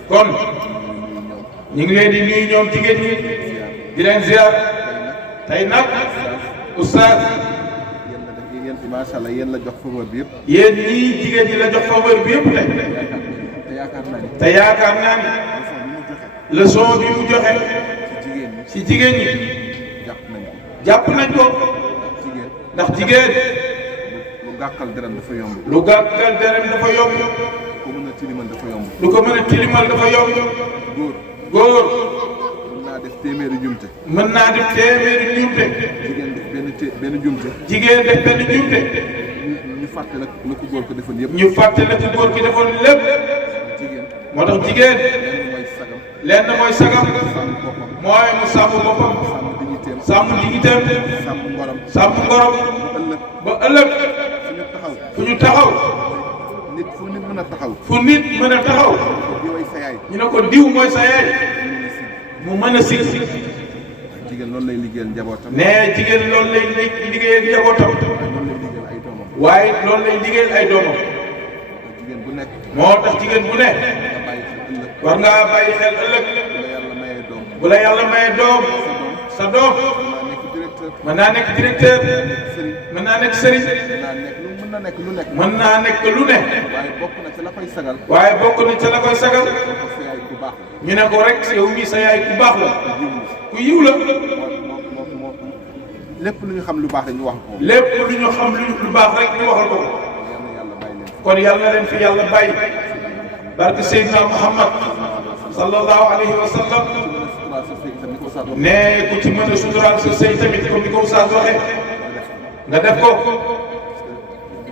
kon ñu ngi leen di nuyu ñoom jigéen ñi di leen ziar tey nag oustaz macha allah yéen la jox faveur bi yëpp yéen ñii jigéen ñi la jox faveur bi yëpp tey te yaakaar naa ni leçon bi mu joxe si jigéen ñi jàpp nañ ko ndax jigéen lu gàkkal deram dafa yomb lu gàkkal deram dafa yomb ko mën a tilimal dafa yomb lu ko mën a tilimal dafa yomb góor mën naa def téeméeri njumte mën naa def téeméeri njumte jigéen def benn njumte jigéen def benn njumte ñu fàtte la ko góor ko defoon yëpp ñu fàtte la ko góor ki defoon lépp moo tax jigéen lenn mooy sagam mooy mu sàmm boppam sàmm digiteem sàmm ngorom ba ëllëg fu ñu taxaw fu nit mën a taxaw fu nit mën a taxaw ñu ne ko diw mooy sa yaay mu mën a sig jigéen loolu lay liggéeyal njabootam nee jigéen loolu lay liggéeyal njabootam waaye loolu lay liggéeyal ay doomam jigéen bu nekk moo tax jigéen bu nekk war ngaa bàyyi xel ëllëg bu la yàlla mayee doom sa doom mën naa nekk directeur mën naa nekk sëriñ mën na nekk lu nekk mën naa nekk lu ne waaye bokk na ca la koy sagal waaye bokk na ca la koy sagal ñu ne ko rek yow mii sa yaay ku baax la ku yiw la lépp lu ñu xam lu baax rek ñu wax ko lépp lu ñu xam lu baax rek ñu waxal ko kon yàlla na leen fi yàlla bàyyi barke Seydina Muhammad sallallahu alayhi wa sallam ne ku ci mën a suturaal sa sëy tamit comme ni ko Oustaz waxee nga def ko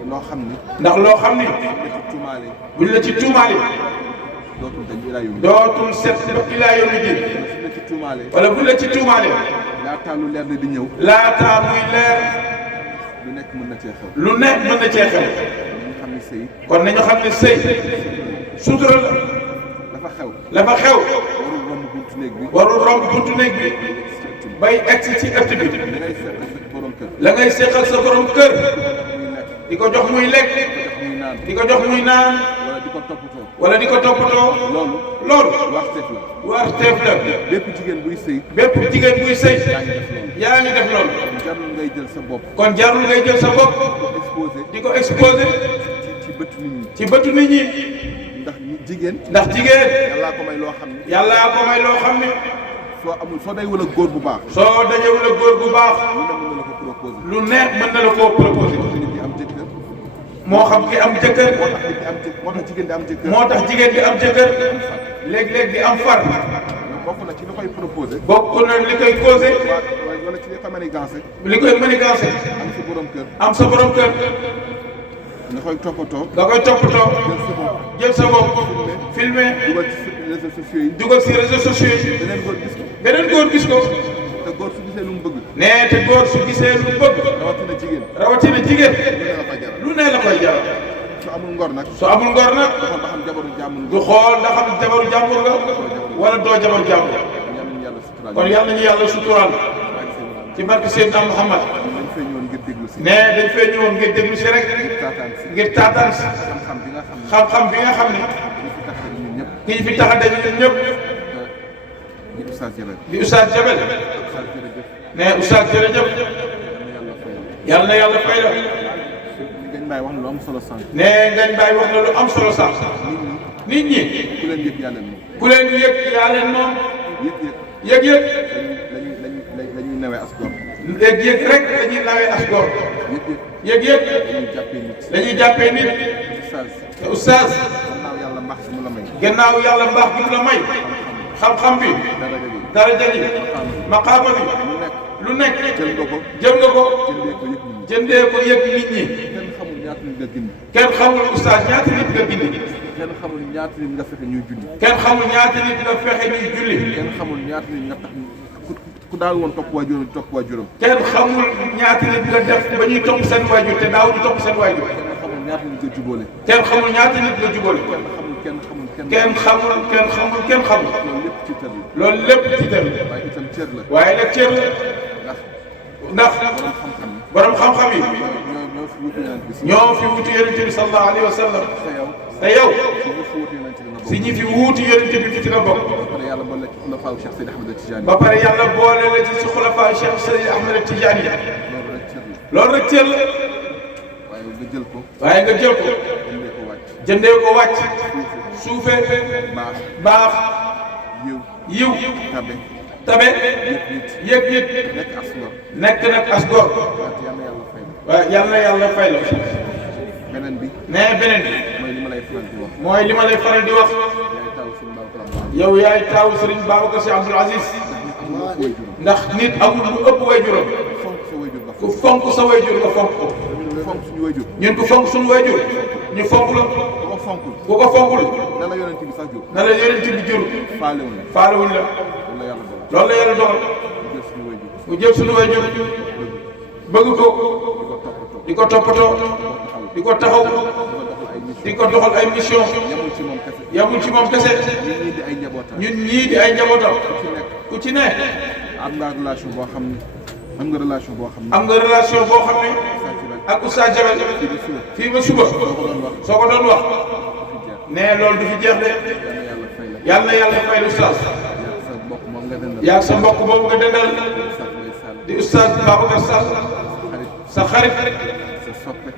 loo xam ni ndax loo xam ni tuumaale buñ la ci tuumaale dootul dañ ilaa yow dootul set ba ilaa yow mi din su la ci tuumaale wala buñ la ci tuumaale laataa lu leer na di ñëw laataa muy leer lu nekk mën na cee xew lu nekk mën na cee xew ñu xam ni sëy kon nañu xam ne sëy sutura la dafa xew dafa xew warul romb buntu néeg bi warul romb buntu néeg bi bay egsi ci ëtt bi da ngay seet sa borom kër la ngay seqal sa borom kër di ko jox muy lekk muy naan di ko jox muy naan wala di ko toppatoo wala di ko toppatoo loolu waxteef la warteef la bépp jigéen buy sëy bépp jigéen buy sëy yaa ngi def loolu jarul ngay jël sa bopp kon jarul ngay jël sa bopp exposé di ko exposé ci bëtu nit ñi ci bëtu nit ñi ndax jigéen yàllaa ko may loo xam ne yàllaa ko may loo xam ne soo amul soo day wala góor bu baax soo dajewul a góor bu baax lu neex mën na la koo proposé moo xam ki am jëkkër moo tax jigéen di am jëkkër moo tax jigéen di am jëkkër léeg-léeg di am far bokk na ci li koy proposé bokk na li koy causé wala ci li koy manigancé li koy manigancé am sa borom kër am sa borom kër nga koy toppatoo nga koy toppatoo jël sa bopp filmé dugal ci réseaux sociaux yi dugal si réseaux sociaux yi beneen góor gis ko beneen góor gis ko te góor su gisee lu mu bëgg nee te góor su gisee lu mu bëgg rawatina jigéen lu ne la koy jaral su amul ngor nag su amul ngor nag du xool ndax xam jabaru jàmbur nga wala doo jabaru jàmbur kon yàlla nañu yàlla suturaal ci barke Seydina Muhammad nee dañ fee ñëwoon ngir déglu si rek ngir taataan si xam-xam bi nga xam ne ki ñu fi tax a daje ñun ñëpp di Oustaz Jabel nee Oustaz jërëjëf yàlla na yàlla fay la Ngagne Mbaye wax na lu am solo sànq nee Ngagne Mbaye wax na lu am solo sànq nit ñi ku leen yëg yaa leen moom ku leen yëg yaa leen moom yëg-yëg lañuy nawee as góor yëg-yëg rek lañuy nawee as góor yëg-yëg lañuy jàppee nit te Oustaz gannaaw yàlla mbaax si mu la may gannaaw yàlla mbaax gi mu la may xam-xam bi daraja ji maqaama bi lu nekk jël nga ko jëndee ko yëg nit ñi kenn xamul Oustaz ñaata nit nga gindi kenn xamul ñaata nit nga fexe ñuy julli kenn xamul ñaata nit nga fexe ñuy julli kenn xamul ñaata nit nga tax ku daal woon topp waajuram topp waajuram kenn xamul ñaata nit nga def ba ñuy topp seen waajur te daaw di topp seen waajur kenn xamul ñaata nit nga jubóole kenn xamul ñaata nit nga jubóole kenn xamul loolu lépp ci tër la waaye itam cër la waaye nag cër la ndax borom xam-xam yi ñoo fi wuti yonent bi sallallahu alayhi wa sallam te yow si ñi fi wuuti yonent bi fi ci nga bokk ba pare yàlla boole la ci xulafaa Cheikh Seydi Ahmed Tidiane yi loolu rek cër la waaye nga jël ko jëndee ko wàcc suufee baax yiw tabe yëg nit nekk nag as góor waaw yal na yàlla fay la beneen bi nee beneen bi mooy li ma lay faral di wax mooy li ma lay faral di wax yow yaay taawu Serigne Babacar Sy Abdoul Aziz ndax nit amul lu ëpp wayjuram ku fonk sa wayjur nga fonk ko ñun ku fonk suñu wayjur ñu fonk la ku ko fonkul na la yonent bi sax jur na la yonent bi jur faalewuñ la loolu la yàlla dogal mu jël suñu wayjur bëgg ko di ko toppatoo di ko taxaw di ko doxal ay mission yamul ci moom kese ñun ñii di ay njabootam ku ci ne am nga relation boo xam ne am nga relation boo xam ne am nga relation boo xam ne ak Oustaz Jabel fii ba suba soo ko doon wax ne loolu du fi jeex de yàlla na yàlla fay Oustaz yaa sa mbokk boobu nga dendal di Oustaz Babacar Sall sa xarit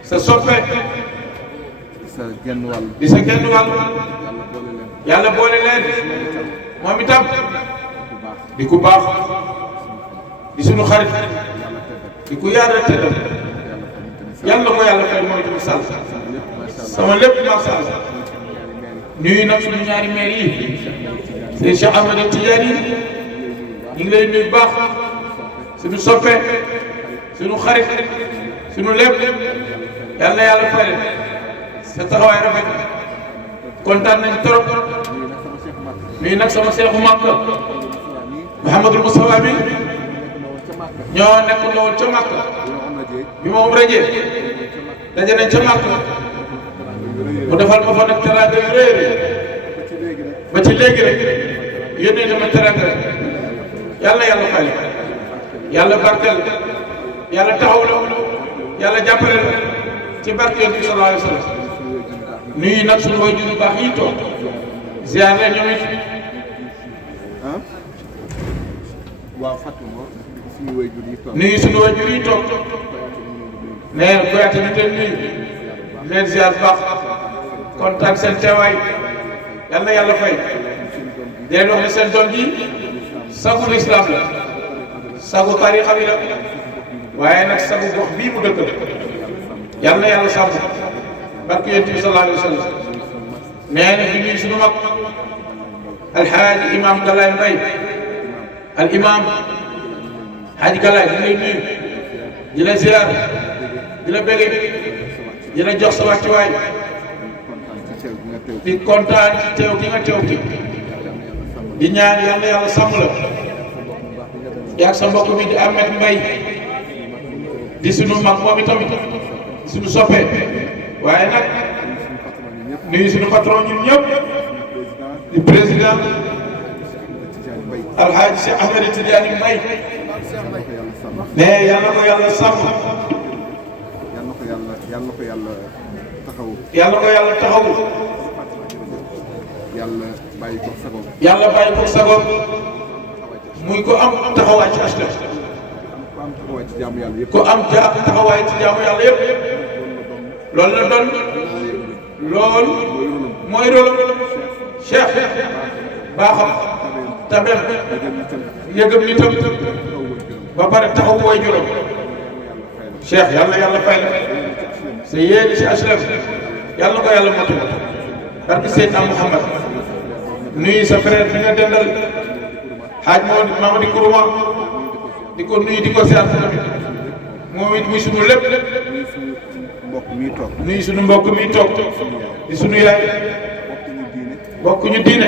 sa soppe sa genn wàll di sa genn wàll yàlla boole leen moom itam di ku baax di sunu xarit di ku yàlla tëddal yàlla ko yàlla fay moom itam Sall sama lépp macha allah nuyu nag suñu ñaari maire yi sëñ Cheikh Ahmed Tidiane yi ñu ngi lay nuyu baax suñu soppe suñu xarit sunu lépp yal na yàlla fay sa taxawaay rafet kontaan nañ trop nuyu nag sama seexu Makka Mouhamadul Moustapha bi ñoo nekk woon ca Makka bi moom rajee daje nañ ca Makka mu defal ma fa nag teraanga yu rëy ba ci léegi rek yónnee dama teraanga yàlla yàlla fay yàlla barkeel yàlla taxaw la yàlla jàppale la ci barke Yonent bi sallallahu alayhi wa sallam nuyu nag suñu waajur yu baax yi toog ziar la ñoom it waaw Fatou suñu waajur yi toog nuyu suñu waajur yi toog nee na Kouyaté ñu leen nuyu leen ziar baax kontaan seen teewaay yal na yàlla fay di leen wax ne seen doom ji sagu islam la sagu tarixa bi la waaye nag sagu gox bii mu dëkk la yal na yàlla sàmm barke Yonent bi sallallahu alayhi wa sallam nee na di nuyu suñu mag alxaaji imam Galaye Mbaye al imam Hadj Galaye di lay nuyu di la ziar di la bëgg di la jox sa wàccuwaay di kontaan ci teew gi nga teew ki di ñaan yàlla yàlla sàmm la yaag sa mbokk mi di Ahmed Mbaye di sunu mag moom itamit di sunu soppe waaye nag nuyu sunu patron ñun ñëpp di président Alhaji Cheikh Ahmed Tidiane Mbaye mais yàlla ko yàlla sàmm yàlla ko yàlla taxaw yàlla ko yàlla taxaw yàlla bàyyi ko sagoom yàlla bàyyi ko sagoom muy ko am taxawaay ci HLM ku am taxawaay ci jaamu yàlla yëpp ku am taxawaay ci jaamu yàlla yëpp loolu la doon loolu mooy rôle Cheikh baaxam tamit yëgëm nitam ba pare taxaw way juróom Cheikh yàlla yàlla fay la sa yéene ci HLM yàlla ko yàlla motu barke Seydina Mouhamad nuyu sa frère bi nga dendal xaaj Mamadi Kourouma di ko nuyu di ko seet tamit moom it muy sunu lépp nuyu sunu mbokk mi toog di sunu yaay bokk ñu diine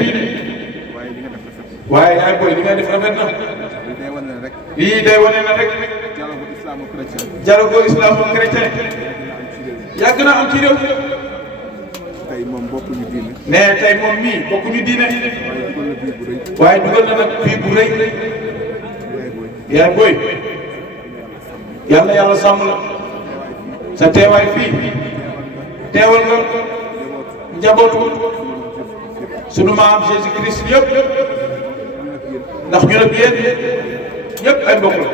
waaye yaay booy li ngay def rafet na lii day wane na rek dialogue islamo-chrétien yàgg na am ci réew tey moom bokkuñu diine nee tey moom mii bokkuñu diine waaye dugal na nag bii bu rëy yaay booy yàlla yàlla sàmm la sa teewaay fii teewal nga njabootu sunu maam Jésus Christ yëpp ndax ñu nag yéen ñëpp ay mbokk la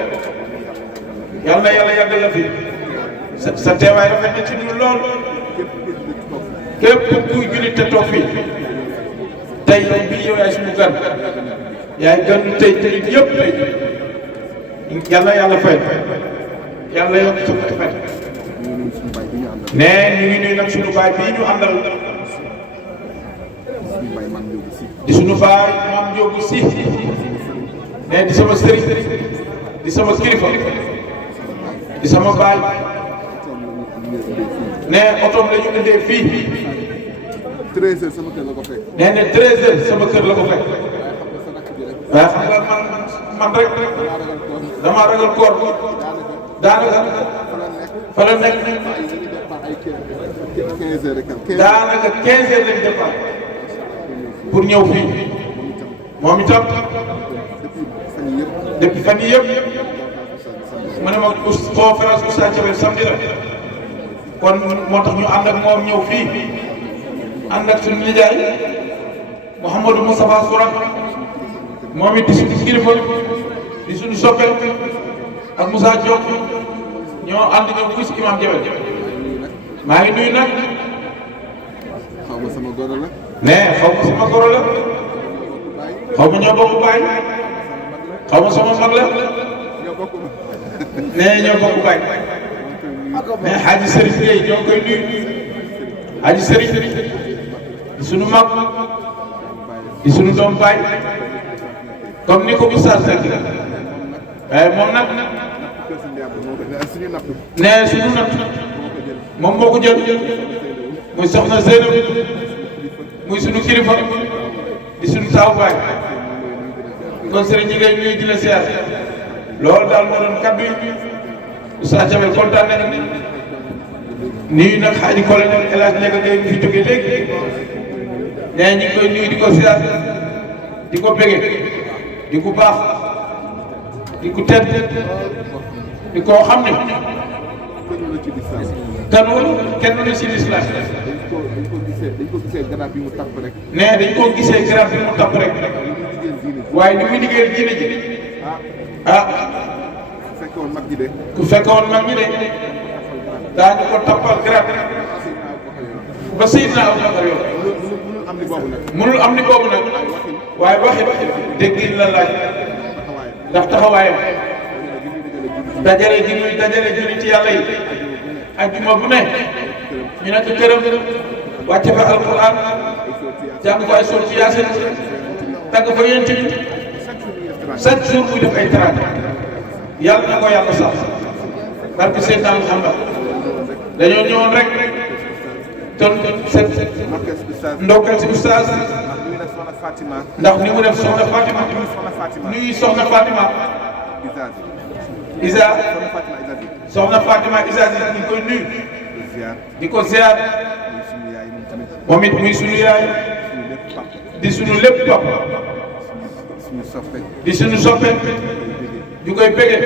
yàlla na yàlla yàggal la fi sa teewaay rafet na ci ñun lool képp kuy jullit te toog fii tey yow bii yow yaay suñu gan yaay gan tey tey yëpp tey yàlla yàlla fay yàlla yokk suñu fay nee ñu ngi nuyu nag suñu baay bii ñu àndal di suñu baay maam Njóogu Si nee di sama sëriñ di sama kilifa di sama baay nee otoom la ñu indee fii 13h sama kër la ko fekk nee na 13h sama kër la ko fekk waaye xam nga man rek damaa ragal koor daanaka fa la nekk daanaka 15h lañ départ pour ñëw fii moom itam depuis fan yii yëpp ma ne ma conférence bu Sa Thiawéne samedi la kon moo tax ñu ànd ak moom ñëw fii ànd ak suñu nijaay Mouhamadou Moustapha Sourang moom it di suñu kilifa di suñu soppe ak Moussa Diop ñoo ànd ñëw fii si imam Jabel maa ngi nuyu nag xaw ma sama goro la mais xaw ma sama goro la xaw ma ñoo bokk baay xaw ma sama mag la nee ñoo bokk baay mais Hadji Serigne Gueye ñoo koy nuyu Hadji Serigne di sunu mag di sunu doom baay comme ni ko Oustaz Seck waaye moom nag nee suñu natt moom moo ko jël muy soxna Zeynab muy suñu kilifa di suñu taawu baay kon sëriñ ñi ngay nuyu di la siyaar loolu daal moo doon kaddu yi Oustaz Jamel kontaan nañu nuyu nag xaaji colonel El Hadj Ndiaga Gueye fi jógee léegi nee ñi ngi koy nuyu di ko siyaar di ko bége di ko baax di ko tedd di koo xam ne kenn la ci lislaam nee dañ koo gisee garab bi mu tapp rek waaye li muy liggéeyal diine ji ah ku fekkoon mag ñi de daañu ko tappal garab ba Seydina Abubakar yow mënul am ni boobu nag waaye waxi dégg la laaj ndax taxawaayam dajale gi muy dajale julli ci yàlla yi ajjuma bu ne ñu nekk këram wàcce fa alquran jàng fa ay sourate Yaasin tagg fa yéen tamit chaque jour muy def ay teraanga yàlla na ko yàlla sax barke Seydina Muhammad dañoo ñëwoon rek ton set ndokkal si oustaz ndax ni mu def soxna Fatima nuyu soxna Fatima Isa soxna Fatima Isa ñu koy nuyu di ko ziar moom it muy sunu yaay di sunu lépp topp di sunu soppe ñu koy bëgge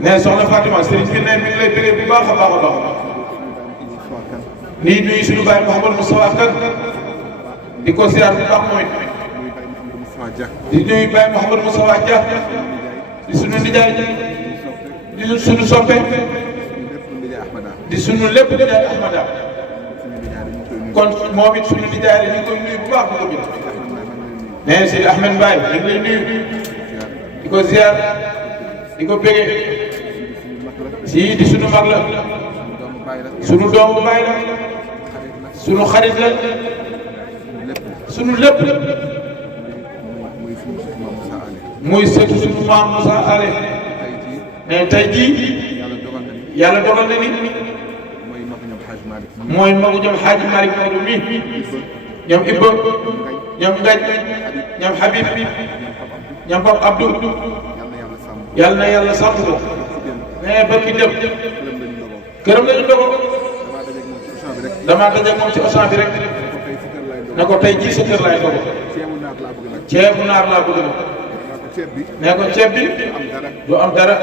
ne soxna Fatima sëriñ bi ne mi ngi lay bëgge bu baax a baax a baax nii nuyu sunu baay Mouhamadou Moustapha Kane di ko ziar bu baax mooy di nuyu baay Mouhamadou Moustapha Dia di sunu nijaay di sunu soppe di sunu lépp nijaay Ahmada kon moom it sunu nijaay ñu ngi koy nuyu bu baax bu ko bind nee Sidi Ahmed Mbaye ñu ngi lay nuyu di ko ziar di ko bége si di sunu mag la sunu doomu baay la sunu xarit la sunu lépp muy sëtu sunu maam Moussa Ale ne tey jii yàlla dogal na ni mooy magu ñoom Xaaji Malick Maodo mi ñoom Ibba ñoom Ngaj ñoom Habib ñoom Pape Abdou yàlla na yàlla sàmm ko mais ba ki dem këram lañu dogo damaa dajeeg moom ci Auchan bi rek ne ko tey jii sa kër laay dogo ceebu naar laa bëgg na ne ko ceeb bi du am dara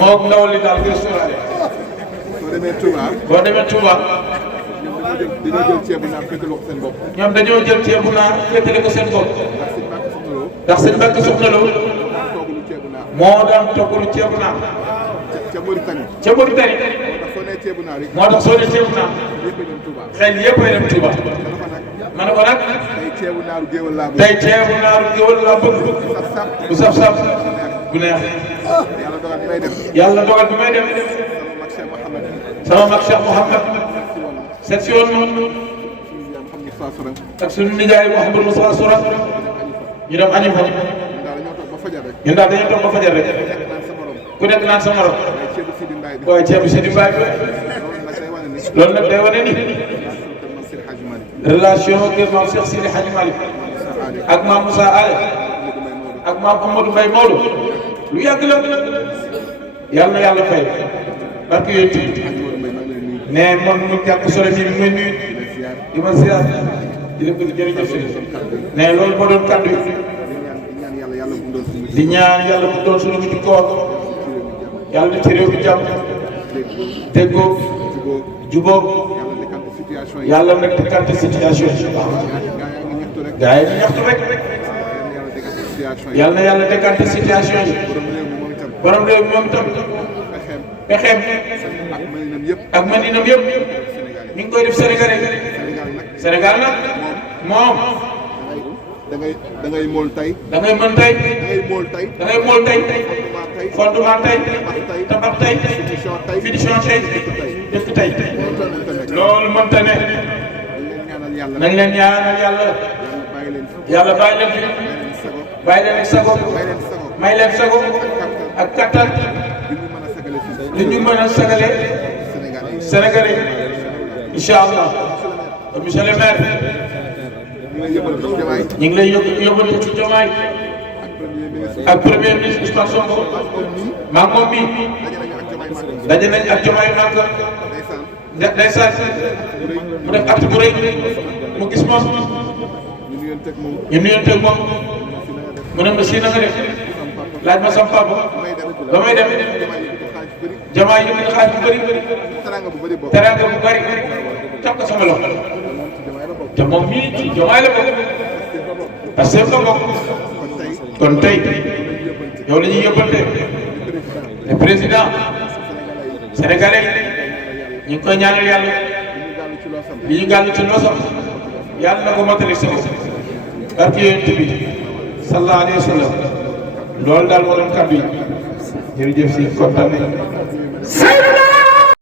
moog ndawal li daal ngay sóoraale boo demee Touba ñoom dañoo jël ceebu naar féetale ko seen bopp ndax seen Mbàkke Soxna Lo moo daan toggalu ceebu naar ca Mauritanie moo tax soo nee ceebu naar xel yëpp ay dem Touba ma ne ko nag tey ceebu naaru géwël laa bëgg bu saf-saf bu neex yàlla dogal bi may dem sama mag Cheikh Mouhamad seet si woon moom ak suñu nijaay Mouhamadou Moussa Soura ñu dem añu fa ñun daal dañoo toog ba fajar rek ku nekk naan sa morom waaye ceebu Sidi Mbaye loolu nag day wane ni relation kër maam Cheikh Sidi Hadji Malick ak maam Moussa Ale ak maam Amadou Mbaye Maodo lu yàgg la yàlla na yàlla fay barke yooyu tuuti ne moom mu jàpp solo bi muy nuyu di ma ziar di la bëgg jërëjëf ne loolu moo doon kàddu yi di ñaan yàlla mu doon suñu mujj koor yàlla na ci réew mi jàmm déggoo jubóo yàlla nag décanté situation yi gaa yi ñaxtu rek yàlla na yàlla décanté situation yi borom réew mi moom itam pexeem ak mëninam yëpp ñu ngi koy def Sénégal nag moom da ngay mool tey. da ngay mën tey. da ngay mool tey. da ngay mool tey. fondement tey. tabax tey. finition tey. dëkk tey. loolu mënta ne. nañ leen ñaanal yàlla. yàlla bàyyi leen fi. bàyyi leen ak sago. may leen sago. ak kattan li ñu mën a sagale Sénégalais incha allah monsieur le maire ñu ngi lay yóbbante ci Diomaye ak premier ministre Ousmane Sonko maa moom mi daje nañ ak Diomaye nag ndeysaan mu def acte bu rëy mu gis moom ñu nuyonteeg moom mu ne ma si na nga def laaj ma sam papa ba may dem Diomaye yëkkati xaalis bu bëri teranga bu bëri jox ko sama loxo te moom mii ci Diomaye la bokk parce que la bokk kon tey yow la ñuy yóbbante le président sénégalais ñu ngi koy ñaanal yàlla li ñu gàll ci loosam yàlla na ko motali sama barke yonent bi sallallahu alayhi wa sallam loolu daal moo doon kàddu yi jërëjëf si kontaan nañ